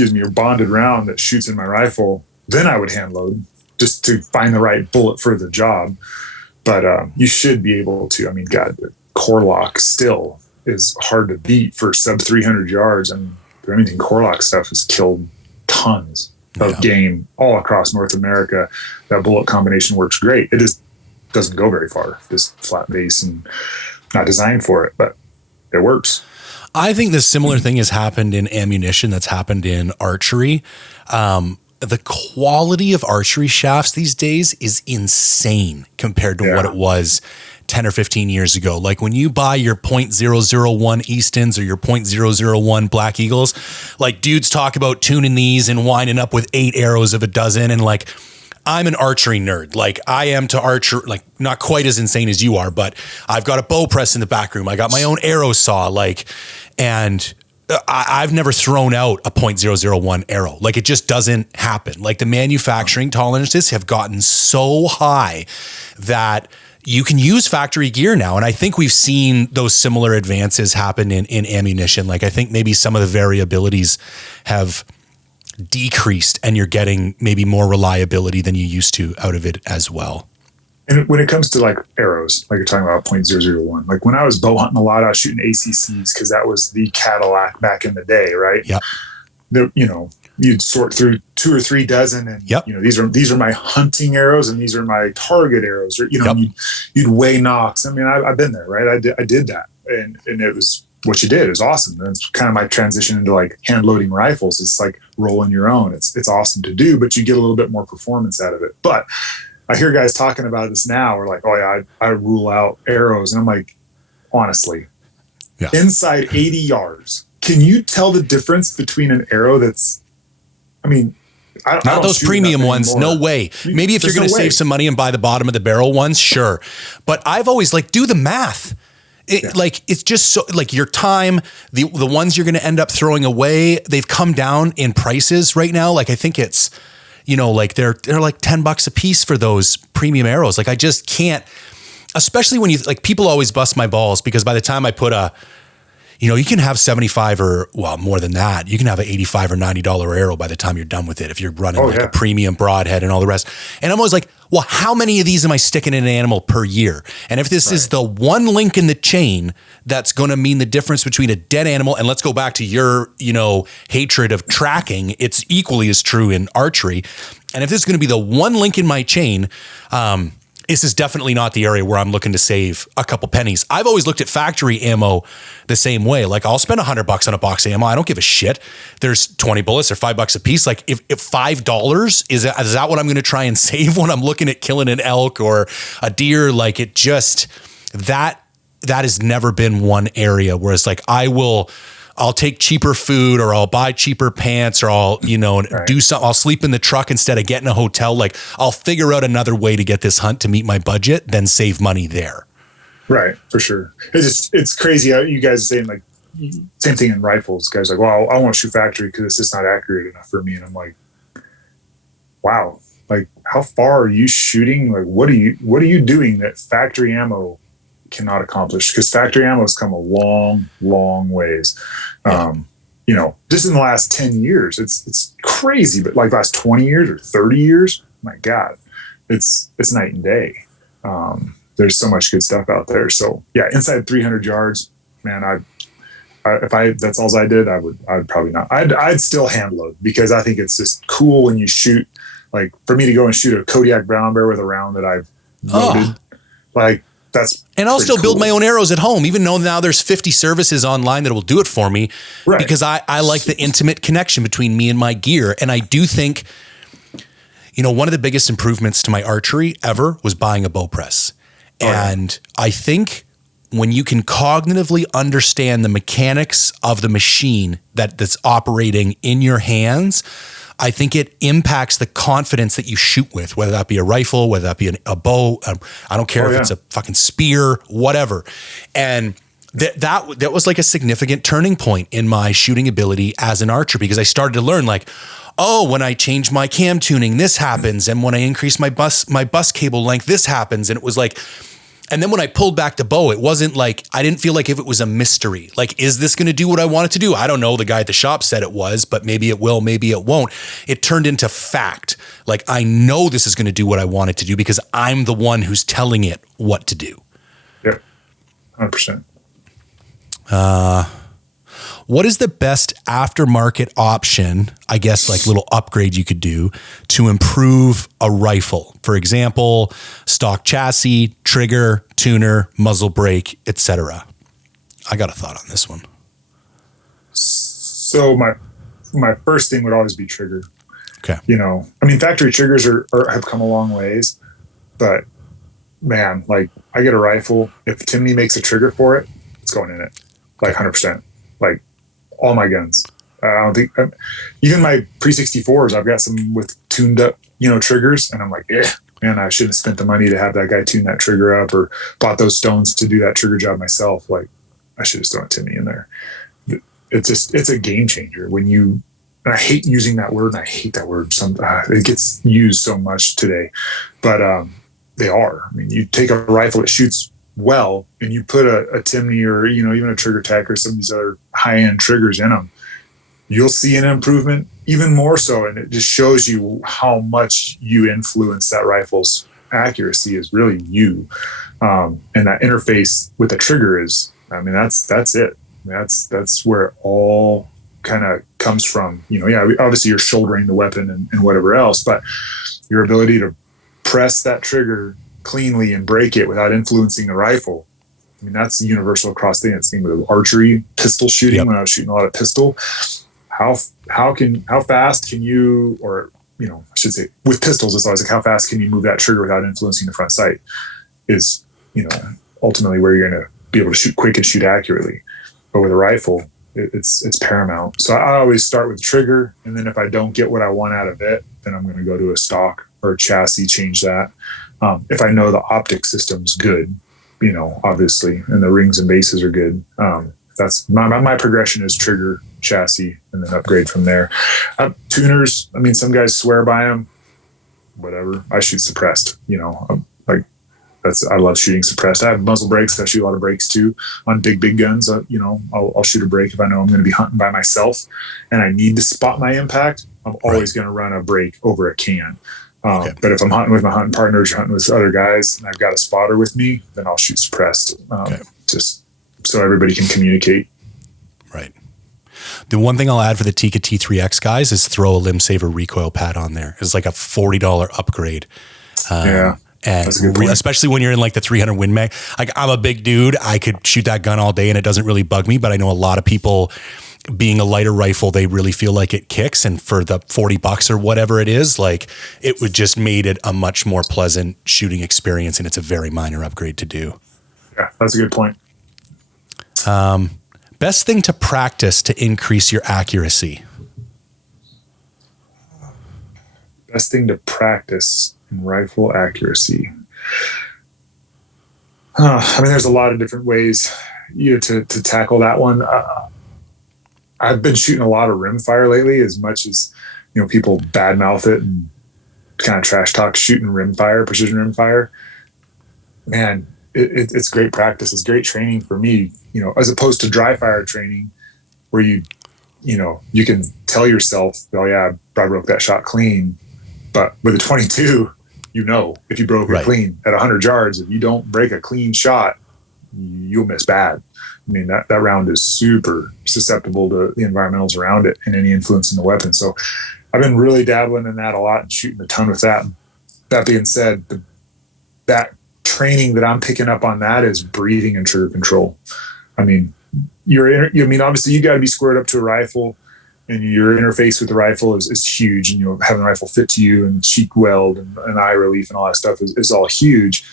or bonded round that shoots in my rifle, then I would hand load just to find the right bullet for the job. But you should be able to. I mean, God, core lock still is hard to beat for sub 300 yards. And the Remington core lock stuff has killed tons of game all across North America. That bullet combination works great. It just doesn't go very far. Just flat base and not designed for it, but it works. I think the similar thing has happened in ammunition that's happened in archery. The quality of archery shafts these days is insane compared to what it was 10 or 15 years ago. Like when you buy your .001 Eastons or your .001 Black Eagles, like dudes talk about tuning these and winding up with 8 arrows of a dozen. And like, I'm an archery nerd. Like I am to archer, like not quite as insane as you are, but I've got a bow press in the back room. I got my own arrow saw, and I've never thrown out a .001 arrow. Like it just doesn't happen. Like the manufacturing tolerances have gotten so high that you can use factory gear now. And I think we've seen those similar advances happen in ammunition. Like I think maybe some of the variabilities have decreased and you're getting maybe more reliability than you used to out of it as well. And when it comes to like arrows, like you're talking about .001, like when I was bow hunting a lot, I was shooting ACCs because that was the Cadillac back in the day, right? Yeah. you'd sort through 2 or 3 dozen, and yep. these are my hunting arrows, and these are my target arrows, or yep. you'd weigh nocks. I mean, I've been there, right? I did that, and it was what you did. It was awesome. And it's kind of my transition into like hand loading rifles. It's like rolling your own. It's awesome to do, but you get a little bit more performance out of it. But I hear guys talking about this now. We're like, oh yeah, I rule out arrows, and I'm like, honestly, inside 80 yards, can you tell the difference between an arrow that's, I mean, I not those premium ones. No way. Maybe if you're going to save some money and buy the bottom of the barrel ones, sure. But I've always like, do the math. Like, it's just so like your time, the ones you're going to end up throwing away, they've come down in prices right now. Like, I think it's, like they're like $10 a piece for those premium arrows. Like, I just can't, especially when people always bust my balls because by the time I put you can have 75 or more than that. You can have an $85 or $90 arrow by the time you're done with it. If you're running a premium broadhead and all the rest. And I'm always like, well, how many of these am I sticking in an animal per year? And if this is the one link in the chain, that's going to mean the difference between a dead animal. And let's go back to your, hatred of tracking. It's equally as true in archery. And if this is going to be the one link in my chain, this is definitely not the area where I'm looking to save a couple pennies. I've always looked at factory ammo the same way. Like, I'll spend $100 on a box of ammo. I don't give a shit. There's 20 bullets or $5 a piece. Like, if $5 is that what I'm going to try and save when I'm looking at killing an elk or a deer? Like, it just, that has never been one area where it's like, I'll take cheaper food, or I'll buy cheaper pants, or I'll, do something. I'll sleep in the truck instead of getting a hotel. Like, I'll figure out another way to get this hunt to meet my budget than save money there. Right. For sure. It's crazy how you guys are saying, like, same thing in rifles. Guys are like, well, I want to shoot factory because it's just not accurate enough for me. And I'm like, wow, like, how far are you shooting? Like, what are you doing that factory ammo cannot accomplish? Because factory ammo has come a long, long ways. Just in the last 10 years, it's crazy, but like last 20 years or 30 years, my God, it's night and day. There's so much good stuff out there. So yeah, inside 300 yards, man, if that's all I did, I'd probably not. I'd still hand load because I think it's just cool when you shoot, like for me to go and shoot a Kodiak brown bear with a round that I've loaded, like, and I'll still build my own arrows at home, even though now there's 50 services online that will do it for me, because I like the intimate connection between me and my gear. And I do think, one of the biggest improvements to my archery ever was buying a bow press. And I think when you can cognitively understand the mechanics of the machine that's operating in your hands, I think it impacts the confidence that you shoot with, whether that be a rifle, whether that be a bow. I don't care if it's a fucking spear, whatever. And that was like a significant turning point in my shooting ability as an archer, because I started to learn, like, when I change my cam tuning, this happens. And when I increase my bus cable length, this happens. And it was like, and then when I pulled back the bow, it wasn't like, I didn't feel like if it was a mystery. Like, is this going to do what I want it to do? I don't know. The guy at the shop said it was, but maybe it will, maybe it won't. It turned into fact. Like, I know this is going to do what I want it to do because I'm the one who's telling it what to do. Yeah, 100%. What is the best aftermarket option, I guess, like little upgrade you could do to improve a rifle? For example, stock chassis, trigger, tuner, muzzle brake, etc. I got a thought on this one. So my first thing would always be trigger. Okay. Factory triggers have come a long ways, but man, like, I get a rifle. If Timney makes a trigger for it, it's going in it, like 100%. Like, all my guns. I don't think, even my pre-64s, I've got some with tuned up, triggers. And I'm like, man, I shouldn't have spent the money to have that guy tune that trigger up or bought those stones to do that trigger job myself. Like, I should have thrown Timmy in there. It's a game changer and I hate using that word, and I hate that word. It gets used so much today, but they are. I mean, you take a rifle that shoots well and you put a Timney or even a Trigger Tech or some of these other high-end triggers in them, you'll see an improvement even more so, and it just shows you how much you influence that rifle's accuracy is really you, and that interface with the trigger is, that's it. That's where it all kind of comes from, obviously you're shouldering the weapon and whatever else, but your ability to press that trigger cleanly and break it without influencing the rifle. I mean, that's universal across the same with archery, pistol shooting. Yep. When I was shooting a lot of pistol, how fast can you, or, I should say with pistols, it's always like, how fast can you move that trigger without influencing the front sight is, ultimately where you're going to be able to shoot quick and shoot accurately. But with a rifle, it's paramount. So I always start with the trigger. And then if I don't get what I want out of it, then I'm going to go to a stock or a chassis, change that. If I know the optic system's good, obviously, and the rings and bases are good. That's my progression is trigger, chassis, and then upgrade from there. Tuners, I mean, some guys swear by them, whatever. I shoot suppressed, I love shooting suppressed. I have muzzle brakes. I shoot a lot of brakes too on big guns. I'll shoot a brake if I know I'm going to be hunting by myself and I need to spot my impact. I'm always going to run a brake over a can. Okay. But if I'm hunting with my hunting partners or hunting with other guys and I've got a spotter with me, then I'll shoot suppressed, just so everybody can communicate. Right. The one thing I'll add for the Tikka T3X guys is throw a limb saver recoil pad on there. It's like a $40 upgrade. And especially when you're in like the 300 Win Mag, like I'm a big dude, I could shoot that gun all day and it doesn't really bug me. But I know a lot of people, being a lighter rifle, they really feel like it kicks. And for the $40 or whatever it is, like it would just made it a much more pleasant shooting experience. And it's a very minor upgrade to do. Yeah, that's a good point. Best thing to practice to increase your accuracy. Best thing to practice in rifle accuracy. I mean, there's a lot of different ways to tackle that one. I've been shooting a lot of rimfire lately, as much as people badmouth it and kind of trash talk shooting rimfire, precision rimfire. Man, it's great practice. It's great training for me, as opposed to dry fire training, where you can tell yourself, oh yeah, I broke that shot clean. But with a 22, if you broke it clean at 100 yards, if you don't break a clean shot, you'll miss bad. I mean, that round is super susceptible to the environmentals around it and any influence in the weapon. So I've been really dabbling in that a lot and shooting a ton with that. That being said, that training that I'm picking up on that is breathing and trigger control. I mean, obviously you got to be squared up to a rifle, and your interface with the rifle is huge. And, having the rifle fit to you and cheek weld and eye relief and all that stuff is all huge.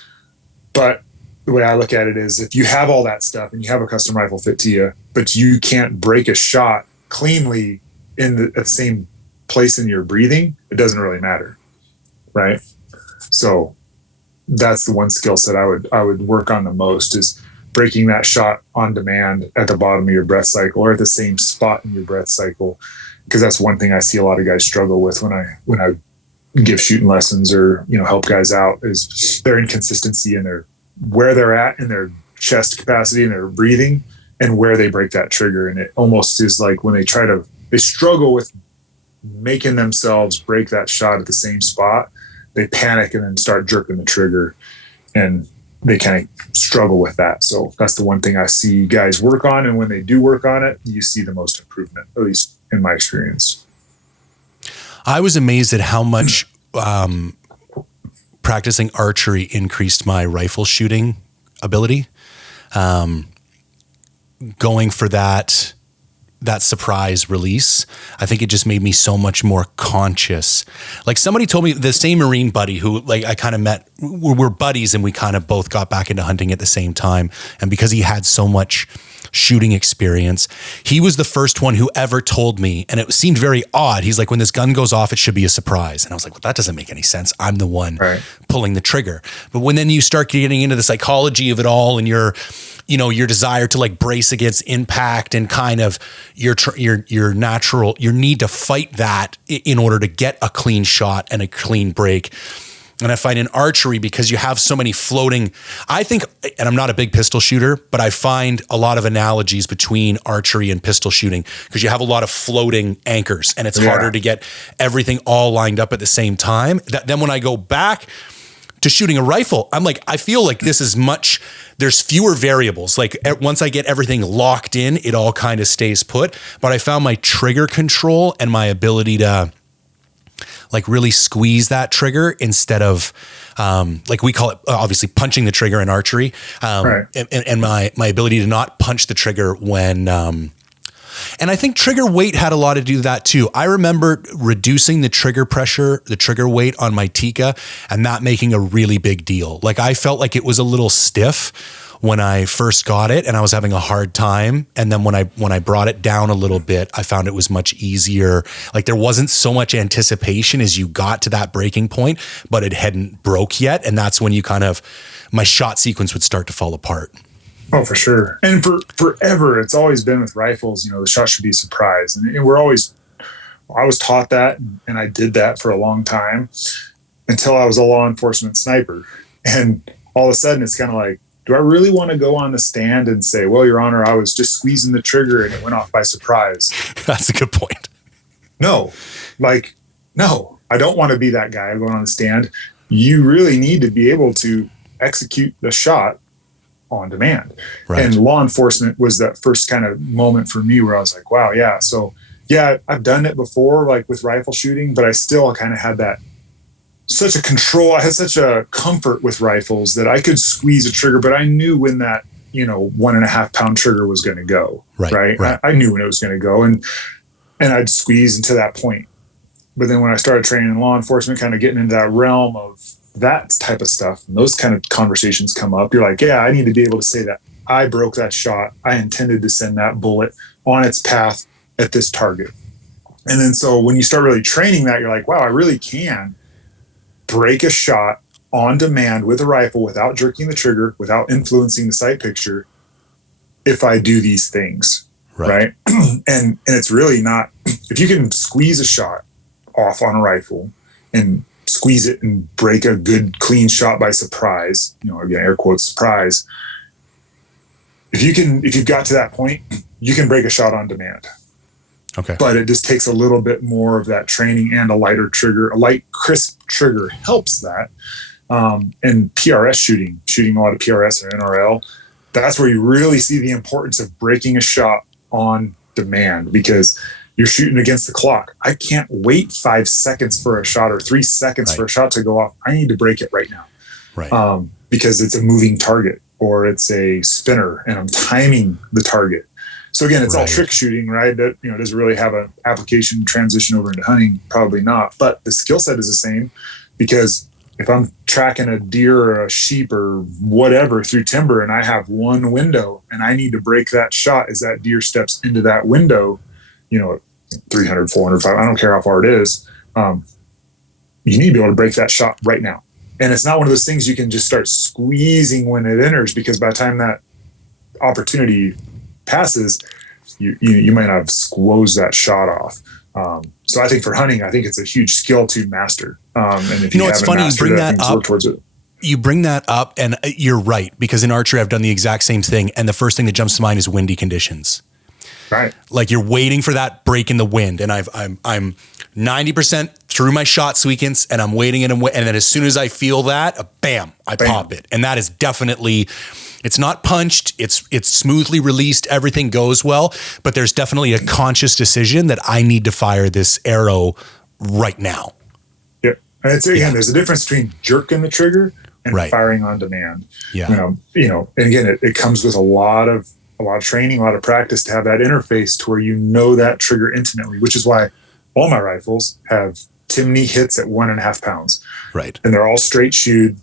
But the way I look at it is, if you have all that stuff and you have a custom rifle fit to you, but you can't break a shot cleanly at the same place in your breathing, it doesn't really matter. Right. So that's the one skill set I would work on the most, is breaking that shot on demand at the bottom of your breath cycle or at the same spot in your breath cycle. Because that's one thing I see a lot of guys struggle with when I give shooting lessons or, help guys out, is their inconsistency in where they're at in their chest capacity and their breathing and where they break that trigger. And it almost is like when they struggle with making themselves break that shot at the same spot, they panic and then start jerking the trigger, and they kind of struggle with that. So that's the one thing I see guys work on. And when they do work on it, you see the most improvement, at least in my experience. I was amazed at how much practicing archery increased my rifle shooting ability. Going for that surprise release, I think it just made me so much more conscious. Like somebody told me, the same Marine buddy who I kind of met, we're buddies and we kind of both got back into hunting at the same time. And because he had so much shooting experience, he was the first one who ever told me, and it seemed very odd. He's like, when this gun goes off, it should be a surprise. And I was like, well, that doesn't make any sense. I'm the one pulling the trigger. But when then you start getting into the psychology of it all and your desire to like brace against impact and kind of your need to fight that in order to get a clean shot and a clean break. And I find in archery, because you have so many floating, I think, and I'm not a big pistol shooter, but I find a lot of analogies between archery and pistol shooting, because you have a lot of floating anchors and it's harder to get everything all lined up at the same time. Then when I go back to shooting a rifle, I'm like, I feel like this is there's fewer variables. Like once I get everything locked in, it all kind of stays put. But I found my trigger control and my ability to like really squeeze that trigger instead of like we call it obviously punching the trigger in archery, and my ability to not punch the trigger when and I think trigger weight had a lot to do with that too. I remember reducing the trigger pressure, the trigger weight on my Tikka, and that making a really big deal. Like I felt like it was a little stiff when I first got it and I was having a hard time. And then when I brought it down a little bit, I found it was much easier. Like there wasn't so much anticipation as you got to that breaking point, but it hadn't broke yet. And that's when my shot sequence would start to fall apart. Oh, for sure. And forever, it's always been with rifles, the shot should be a surprise. And I was taught that, and I did that for a long time until I was a law enforcement sniper. And all of a sudden it's kind of like, do I really want to go on the stand and say, well, Your Honor, I was just squeezing the trigger and it went off by surprise? That's a good point. No, I don't want to be that guy going on the stand. You really need to be able to execute the shot on demand. Right. And law enforcement was that first kind of moment for me where I was like, wow, yeah. So yeah, I've done it before, like with rifle shooting, but I still kind of had such a control. I had such a comfort with rifles that I could squeeze a trigger, but I knew when that, 1.5 pound trigger was going to go. Right. I knew when it was going to go and I'd squeeze into that point. But then when I started training in law enforcement, kind of getting into that realm of that type of stuff, and those kind of conversations come up, you're like, yeah, I need to be able to say that I broke that shot. I intended to send that bullet on its path at this target. And then so when you start really training that, you're like, wow, I really can break a shot on demand with a rifle without jerking the trigger, without influencing the sight picture, if I do these things. Right. And it's really not, if you can squeeze a shot off on a rifle and squeeze it and break a good clean shot by surprise, again, air quotes, surprise. If you've got to that point, you can break a shot on demand. Okay. But it just takes a little bit more of that training and a lighter trigger. A light, crisp trigger helps that. And PRS shooting a lot of PRS or NRL, that's where you really see the importance of breaking a shot on demand, because you're shooting against the clock. I can't wait 5 seconds for a shot or 3 seconds for a shot to go off. I need to break it right now. Right. Because it's a moving target or it's a spinner and I'm timing the target. So again, it's all trick shooting, right? That, doesn't really have an application transition over into hunting. Probably not, but the skill set is the same, because if I'm tracking a deer or a sheep or whatever through timber and I have one window and I need to break that shot as that deer steps into that window, 300, 400, 500, I don't care how far it is. You need to be able to break that shot right now. And it's not one of those things you can just start squeezing when it enters, because by the time that opportunity passes, you might not have squozed that shot off. So I think for hunting, I think it's a huge skill to master. And if it's funny you bring that up. You bring that up, and you're right, because in archery I've done the exact same thing, and the first thing that jumps to mind is windy conditions. Right. Like you're waiting for that break in the wind, and I'm 90% through my shot sequence, and I'm waiting and then as soon as I feel that, bam, I pop it. And that is definitely, it's not punched, it's smoothly released, everything goes well, but there's definitely a conscious decision that I need to fire this arrow right now. Yep. And it's, again, there's a difference between jerking the trigger and firing on demand. Yeah. And again, it comes with a lot of training, a lot of practice to have that interface to where that trigger intimately, which is why all my rifles have Timney hits at 1.5 pounds. Right. And they're all straight shoot,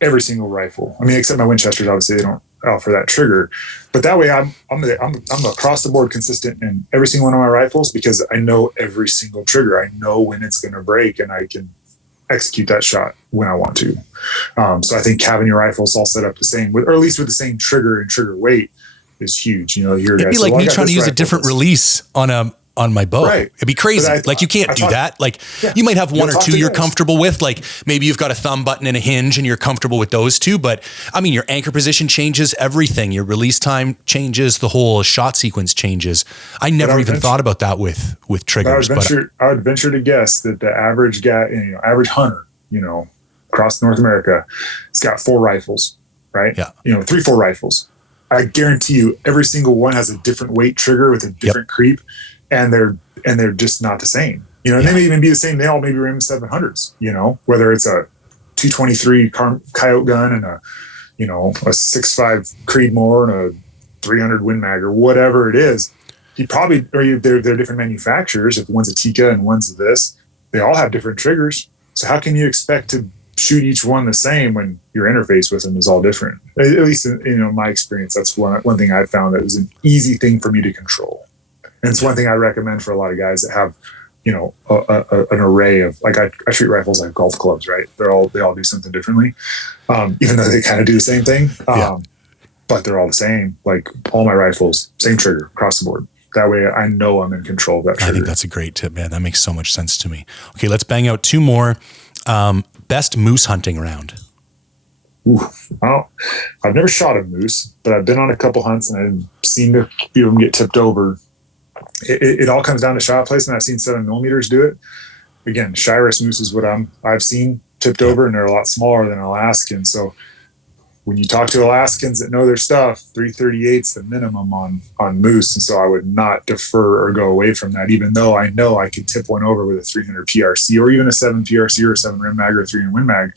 every single rifle. I mean, except my Winchesters, obviously they don't offer that trigger. But that way I'm across the board consistent in every single one of my rifles, because I know every single trigger. I know when it's going to break and I can execute that shot when I want to. So I think having your rifles all set up the same, or at least with the same trigger and trigger weight, is huge. It'd be like me trying to use a different release on my bow. Right. It'd be crazy. You can't do that. You might have one or two you're comfortable with. Like maybe you've got a thumb button and a hinge and you're comfortable with those two. But I mean, your anchor position changes everything. Your release time changes. The whole shot sequence changes. I never even thought about that with triggers. I would venture to guess that the average guy, average hunter, across North America. It's got 4 rifles, right? Yeah. 3-4 rifles. I guarantee you every single one has a different weight trigger with a different creep, and they're just not the same. They may even be the same. They all maybe rim 700s, whether it's a 223 coyote gun and a 6.5 Creedmoor and a 300 Win Mag or whatever it is. They're different manufacturers. If one's a Tikka and one's this, they all have different triggers. So how can you expect to shoot each one the same when your interface with them is all different? At least in my experience, that's one thing I found that was an easy thing for me to control. And it's one thing I recommend for a lot of guys that have, an array of, like, I treat rifles like golf clubs, right? They all do something differently, even though they kind of do the same thing. But they're all the same. Like, all my rifles, same trigger across the board. That way I know I'm in control of that trigger. I think that's a great tip, man. That makes so much sense to me. Okay, let's bang out 2 more. Best moose hunting round. Ooh, well, I've never shot a moose, but I've been on a couple hunts and I've seen a few of them get tipped over. It all comes down to shot placement. I've seen 7mm do it. Again, Shiras moose is what I've seen tipped over, and they're a lot smaller than Alaskan. So when you talk to Alaskans that know their stuff, 338's the minimum on moose. And so I would not defer or go away from that, even though I know I could tip one over with a 300 PRC or even a 7 PRC or a 7 Rim Mag or a 300 Win Mag.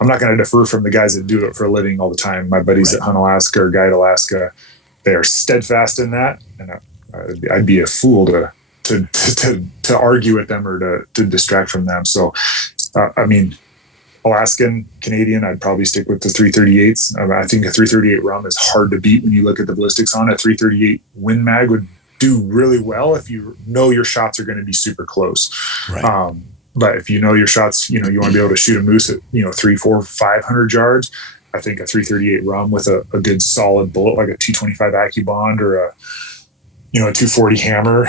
I'm not going to defer from the guys that do it for a living all the time. My buddies that hunt Alaska or guide Alaska, they are steadfast in that. And I'd be a fool to argue with them or to distract from them. So, Alaskan, Canadian, I'd probably stick with the 338s. I think a 338 rum is hard to beat when you look at the ballistics on it. 338 Win Mag would do really well if you know your shots are going to be super close. Right. But if you know your shots, you want to be able to shoot a moose at 300, 400, 500 yards. I think a 338 rum with a good solid bullet like a 225 AccuBond or a 240 hammer.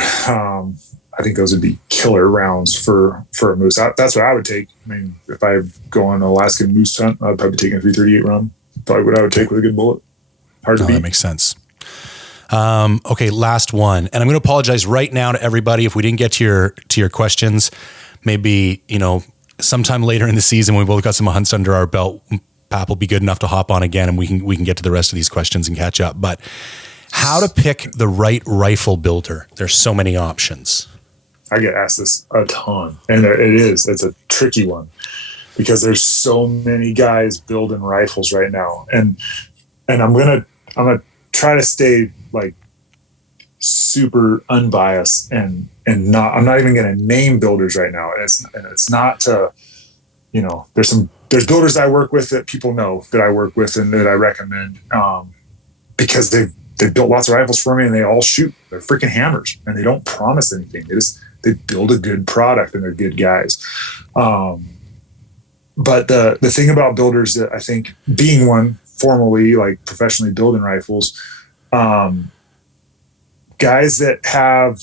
I think those would be killer rounds for a moose. That's what I would take. I mean, if I go on an Alaskan moose hunt, I'd probably take a 338 rum. Probably what I would take with a good bullet. Hard to beat. That makes sense. Okay, last one. And I'm going to apologize right now to everybody if we didn't get to your questions. Maybe, sometime later in the season when we both got some hunts under our belt, Pap will be good enough to hop on again and we can get to the rest of these questions and catch up. But how to pick the right rifle builder? There's so many options. I get asked this a ton, and it's a tricky one because there's so many guys building rifles right now. And I'm going to try to stay like super unbiased and I'm not even going to name builders right now. And it's not to, there's builders I work with that people know that I work with and that I recommend, because they've built lots of rifles for me and they all shoot. They're freaking hammers and they don't promise anything. They build a good product and they're good guys. But the thing about builders that I think, being one formally, like professionally building rifles, guys that have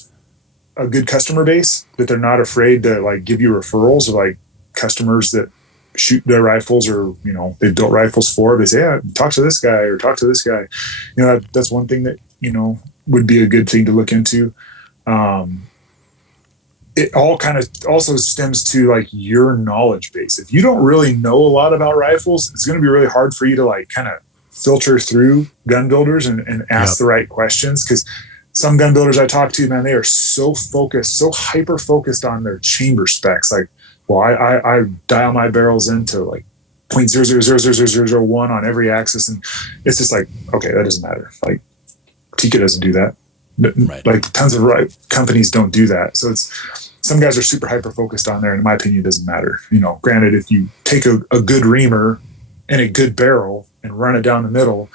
a good customer base, that they're not afraid to like give you referrals or like customers that shoot their rifles or, they've built rifles for, they say, yeah, talk to this guy or talk to this guy. That's one thing that, would be a good thing to look into. It all kind of also stems to like your knowledge base. If you don't really know a lot about rifles, it's going to be really hard for you to like kind of filter through gun builders and ask the right questions. Cause some gun builders I talk to, man, they are so focused, so hyper focused on their chamber specs. Like, well, I dial my barrels into like 0.000001 on every axis. And it's just like, okay, that doesn't matter. Like Tikka doesn't do that. Right. Like tons of companies don't do that. So some guys are super hyper focused on there. And in my opinion, it doesn't matter. Granted, if you take a good reamer and a good barrel and run it down the middle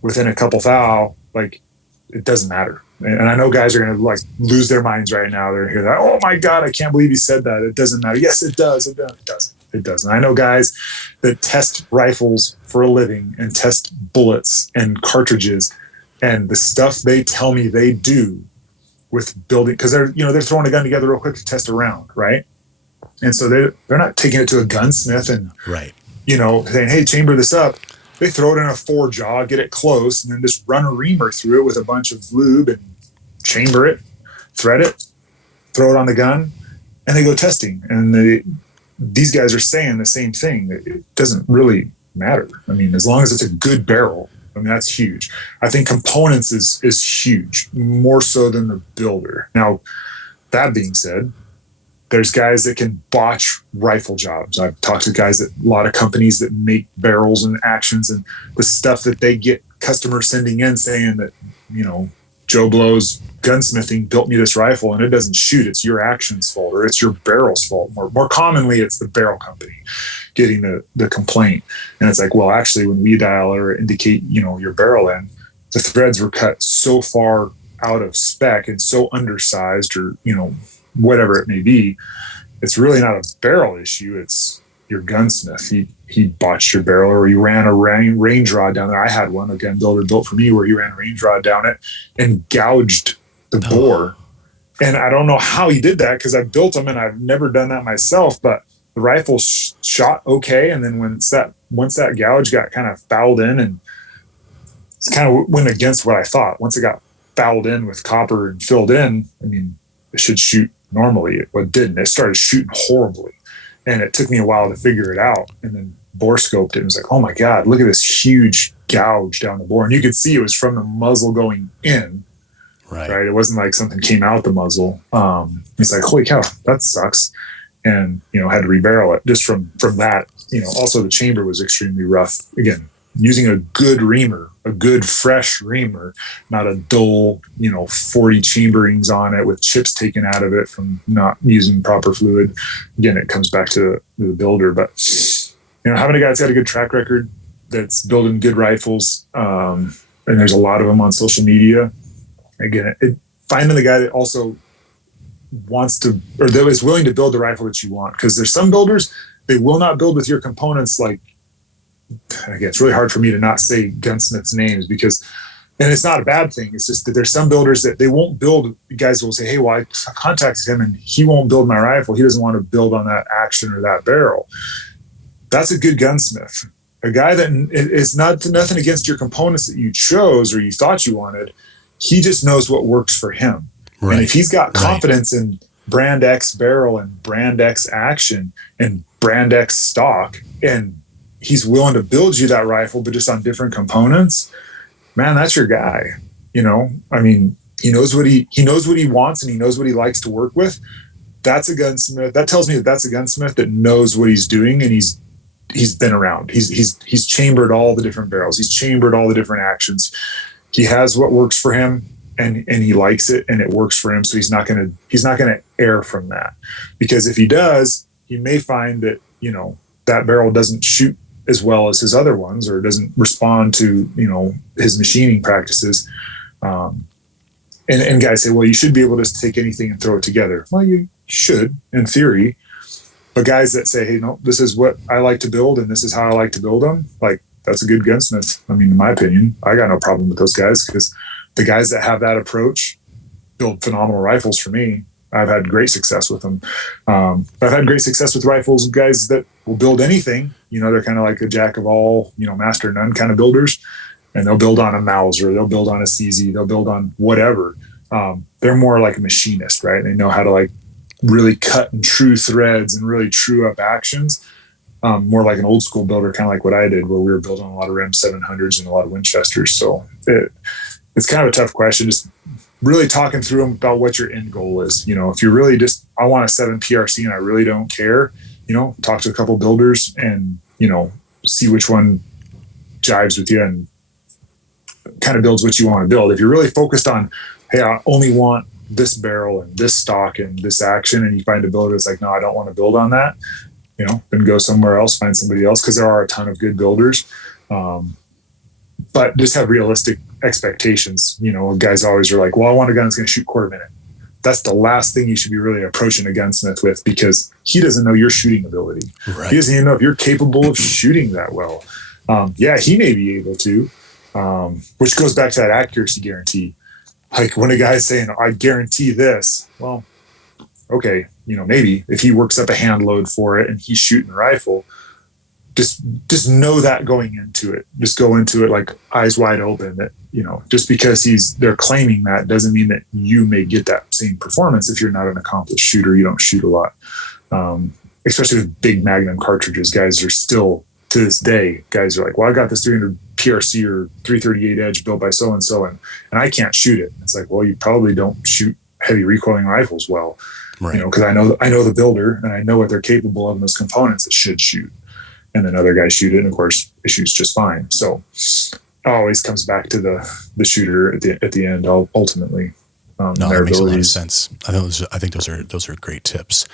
within a couple thou, like it doesn't matter. And I know guys are going to like lose their minds right now. They're here that, oh my God, I can't believe he said that. It doesn't matter. Yes, it does. It doesn't. It doesn't. I know guys that test rifles for a living and test bullets and cartridges, and the stuff they tell me they do with building, because they're throwing a gun together real quick to test a round, right? And so they're not taking it to a gunsmith and saying, hey, chamber this up. They throw it in a 4-jaw, get it close, and then just run a reamer through it with a bunch of lube and chamber it, thread it, throw it on the gun, and they go testing. And these guys are saying the same thing. It doesn't really matter. I mean, as long as it's a good barrel, I mean, that's huge. I think components is huge, more so than the builder. Now, that being said, there's guys that can botch rifle jobs. I've talked to guys at a lot of companies that make barrels and actions, and the stuff that they get customers sending in saying that, Joe Blow's gunsmithing built me this rifle and it doesn't shoot. It's your action's fault, or it's your barrel's fault. More commonly, it's the barrel company getting the complaint. And it's like, well, actually, when we dial or indicate, your barrel end, the threads were cut so far out of spec and so undersized, or, whatever it may be, it's really not a barrel issue. It's your gunsmith. He botched your barrel, or he ran a range rod down there. I had one, a gun builder built for me, where he ran a range rod down it and gouged the bore. And I don't know how he did that, because I built them and I've never done that myself, but the rifle shot okay. And then once that gouge got kind of fouled in, and it's kind of went against what I thought. Once it got fouled in with copper and filled in, I mean, it should shoot normally. It didn't. It started shooting horribly. And it took me a while to figure it out. And then bore scoped it and was like, oh my God, look at this huge gouge down the bore. And you could see it was from the muzzle going in. Right. It wasn't like something came out the muzzle. It's like, holy cow, that sucks. And, had to rebarrel it just from that. Also the chamber was extremely rough. Again, using a good reamer, a good fresh reamer, not a dull, 40 chamberings on it with chips taken out of it from not using proper fluid. Again, it comes back to the builder. But, having a guy that's got a good track record, that's building good rifles, and there's a lot of them on social media. Again, finding the guy that also wants to, or that is willing to build the rifle that you want. Because there's some builders, they will not build with your components. Like, again, it's really hard for me to not say gunsmiths' names, because, and it's not a bad thing. It's just that there's some builders that they won't build. Guys will say, hey, well, I contacted him and he won't build my rifle. He doesn't want to build on that action or that barrel. That's a good gunsmith. A guy that is nothing against your components that you chose or you thought you wanted. He just knows what works for him. Right. And if he's got confidence in brand X barrel and brand X action and brand X stock, and he's willing to build you that rifle, but just on different components, man, that's your guy. I mean, he knows what he wants, and he knows what he likes to work with. That's a gunsmith. That tells me that's a gunsmith that knows what he's doing, and he's been around. He's chambered all the different barrels. He's chambered all the different actions. He has what works for him, and he likes it, and it works for him. So he's not gonna err from that, because if he does, he may find that that barrel doesn't shoot as well as his other ones, or doesn't respond to his machining practices. And guys say, well, you should be able to take anything and throw it together. Well, you should, in theory. But guys that say, hey, no, this is what I like to build, and this is how I like to build them, like, that's a good gunsmith. I mean, in my opinion, I got no problem with those guys, because the guys that have that approach build phenomenal rifles for me. I've had great success with them. I've had great success with rifles, guys that will build anything. They're kind of like a jack of all, master of none kind of builders. And they'll build on a Mauser, they'll build on a CZ, they'll build on whatever. They're more like a machinist, right? They know how to like really cut and true threads and really true up actions. More like an old school builder, kind of like what I did, where we were building a lot of Rem 700s and a lot of Winchesters. So it's kind of a tough question. Just really talking through them about what your end goal is. If you're really just, I want a 7 PRC and I really don't care, talk to a couple builders and, see which one jives with you and kind of builds what you want to build. If you're really focused on, hey, I only want this barrel and this stock and this action, and you find a builder that's like, no, I don't want to build on that, then go somewhere else, find somebody else, because there are a ton of good builders. But just have realistic expectations. Guys always are like, well, I want a gun that's going to shoot quarter minute. That's the last thing you should be really approaching a gunsmith with, because he doesn't know your shooting ability. Right. He doesn't even know if you're capable of shooting that well. Yeah, he may be able to, which goes back to that accuracy guarantee. Like when a guy's saying, I guarantee this, well, okay, maybe if he works up a hand load for it and he's shooting a rifle, just know that going into it. Just go into it like eyes wide open, that, just because they're claiming that doesn't mean that you may get that same performance if you're not an accomplished shooter, you don't shoot a lot. especially with big Magnum cartridges, guys are still, to this day, guys are like, well, I got this 300 PRC or 338 Edge built by so-and-so, and I can't shoot it. It's like, well, you probably don't shoot heavy recoiling rifles well, right? Because I know the builder, and I know what they're capable of in those components it should shoot. And then other guys shoot it, and of course it shoots just fine. So it always comes back to the shooter at the end, ultimately. No, that makes a lot of sense. I think those are great tips.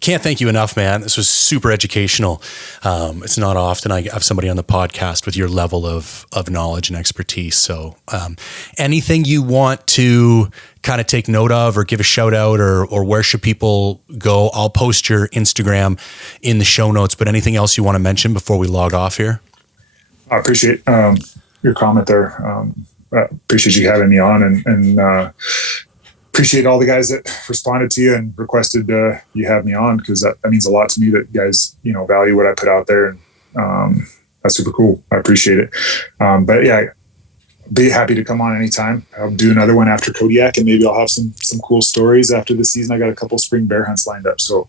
Can't thank you enough, man. This was super educational. It's not often I have somebody on the podcast with your level of knowledge and expertise. So anything you want to kind of take note of or give a shout out, or where should people go? I'll post your Instagram in the show notes, but anything else you want to mention before we log off here? I appreciate your comment there. I appreciate you having me on, and appreciate all the guys that responded to you and requested you have me on, because that means a lot to me that you guys, value what I put out there. And that's super cool. I appreciate it. But yeah, be happy to come on anytime. I'll do another one after Kodiak, and maybe I'll have some cool stories after the season. I got a couple spring bear hunts lined up. So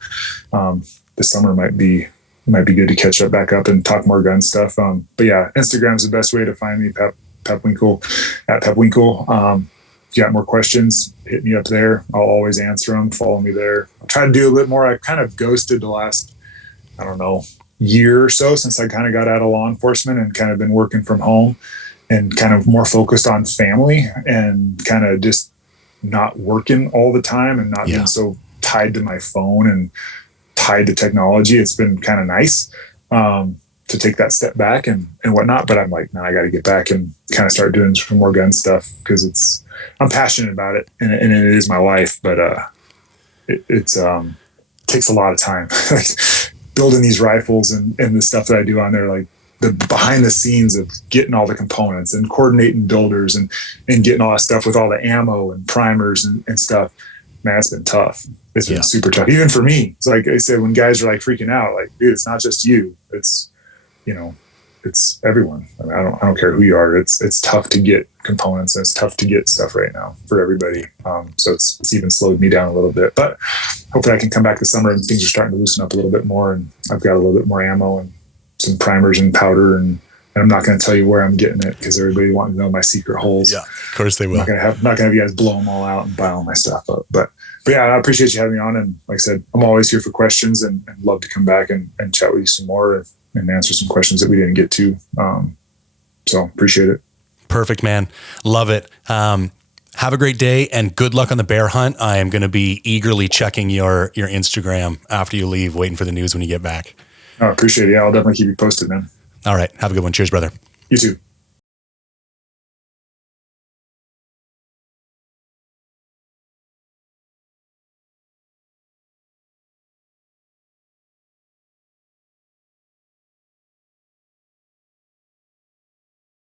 this summer might be good to catch up back up and talk more gun stuff. But yeah, Instagram's the best way to find me, Pep Winkle, at Pep Winkle. If you got more questions, hit me up there. I'll always answer them. Follow me there. I'll try to do a bit more. I kind of ghosted the last, year or so, since I kind of got out of law enforcement and kind of been working from home and kind of more focused on family and kind of just not working all the time and not being so tied to my phone and tied to technology. It's been kind of nice to take that step back and whatnot. But I'm like, no, I got to get back and kind of start doing some more gun stuff, because I'm passionate about it, and it is my life. But it takes a lot of time. Building these rifles and the stuff that I do on there, like the behind the scenes of getting all the components and coordinating builders and getting all that stuff with all the ammo and primers and stuff. Man, it's been tough. It's been super tough. Even for me. It's like I said, when guys are like freaking out, like, dude, it's not just you. It's, it's everyone. I mean, I don't care who you are. It's tough to get components, and it's tough to get stuff right now for everybody. So it's even slowed me down a little bit, but hopefully I can come back this summer and things are starting to loosen up a little bit more. And I've got a little bit more ammo and some primers and powder, and I'm not going to tell you where I'm getting it, because everybody wants to know my secret holes. Yeah, of course they will. I'm not going to have you guys blow them all out and buy all my stuff up. But yeah, I appreciate you having me on. And like I said, I'm always here for questions, and love to come back and chat with you some more and answer some questions that we didn't get to. So appreciate it. Perfect, man. Love it. Have a great day and good luck on the bear hunt. I am going to be eagerly checking your Instagram after you leave, waiting for the news when you get back. I appreciate it. Yeah, I'll definitely keep you posted, man. All right. Have a good one. Cheers, brother. You too.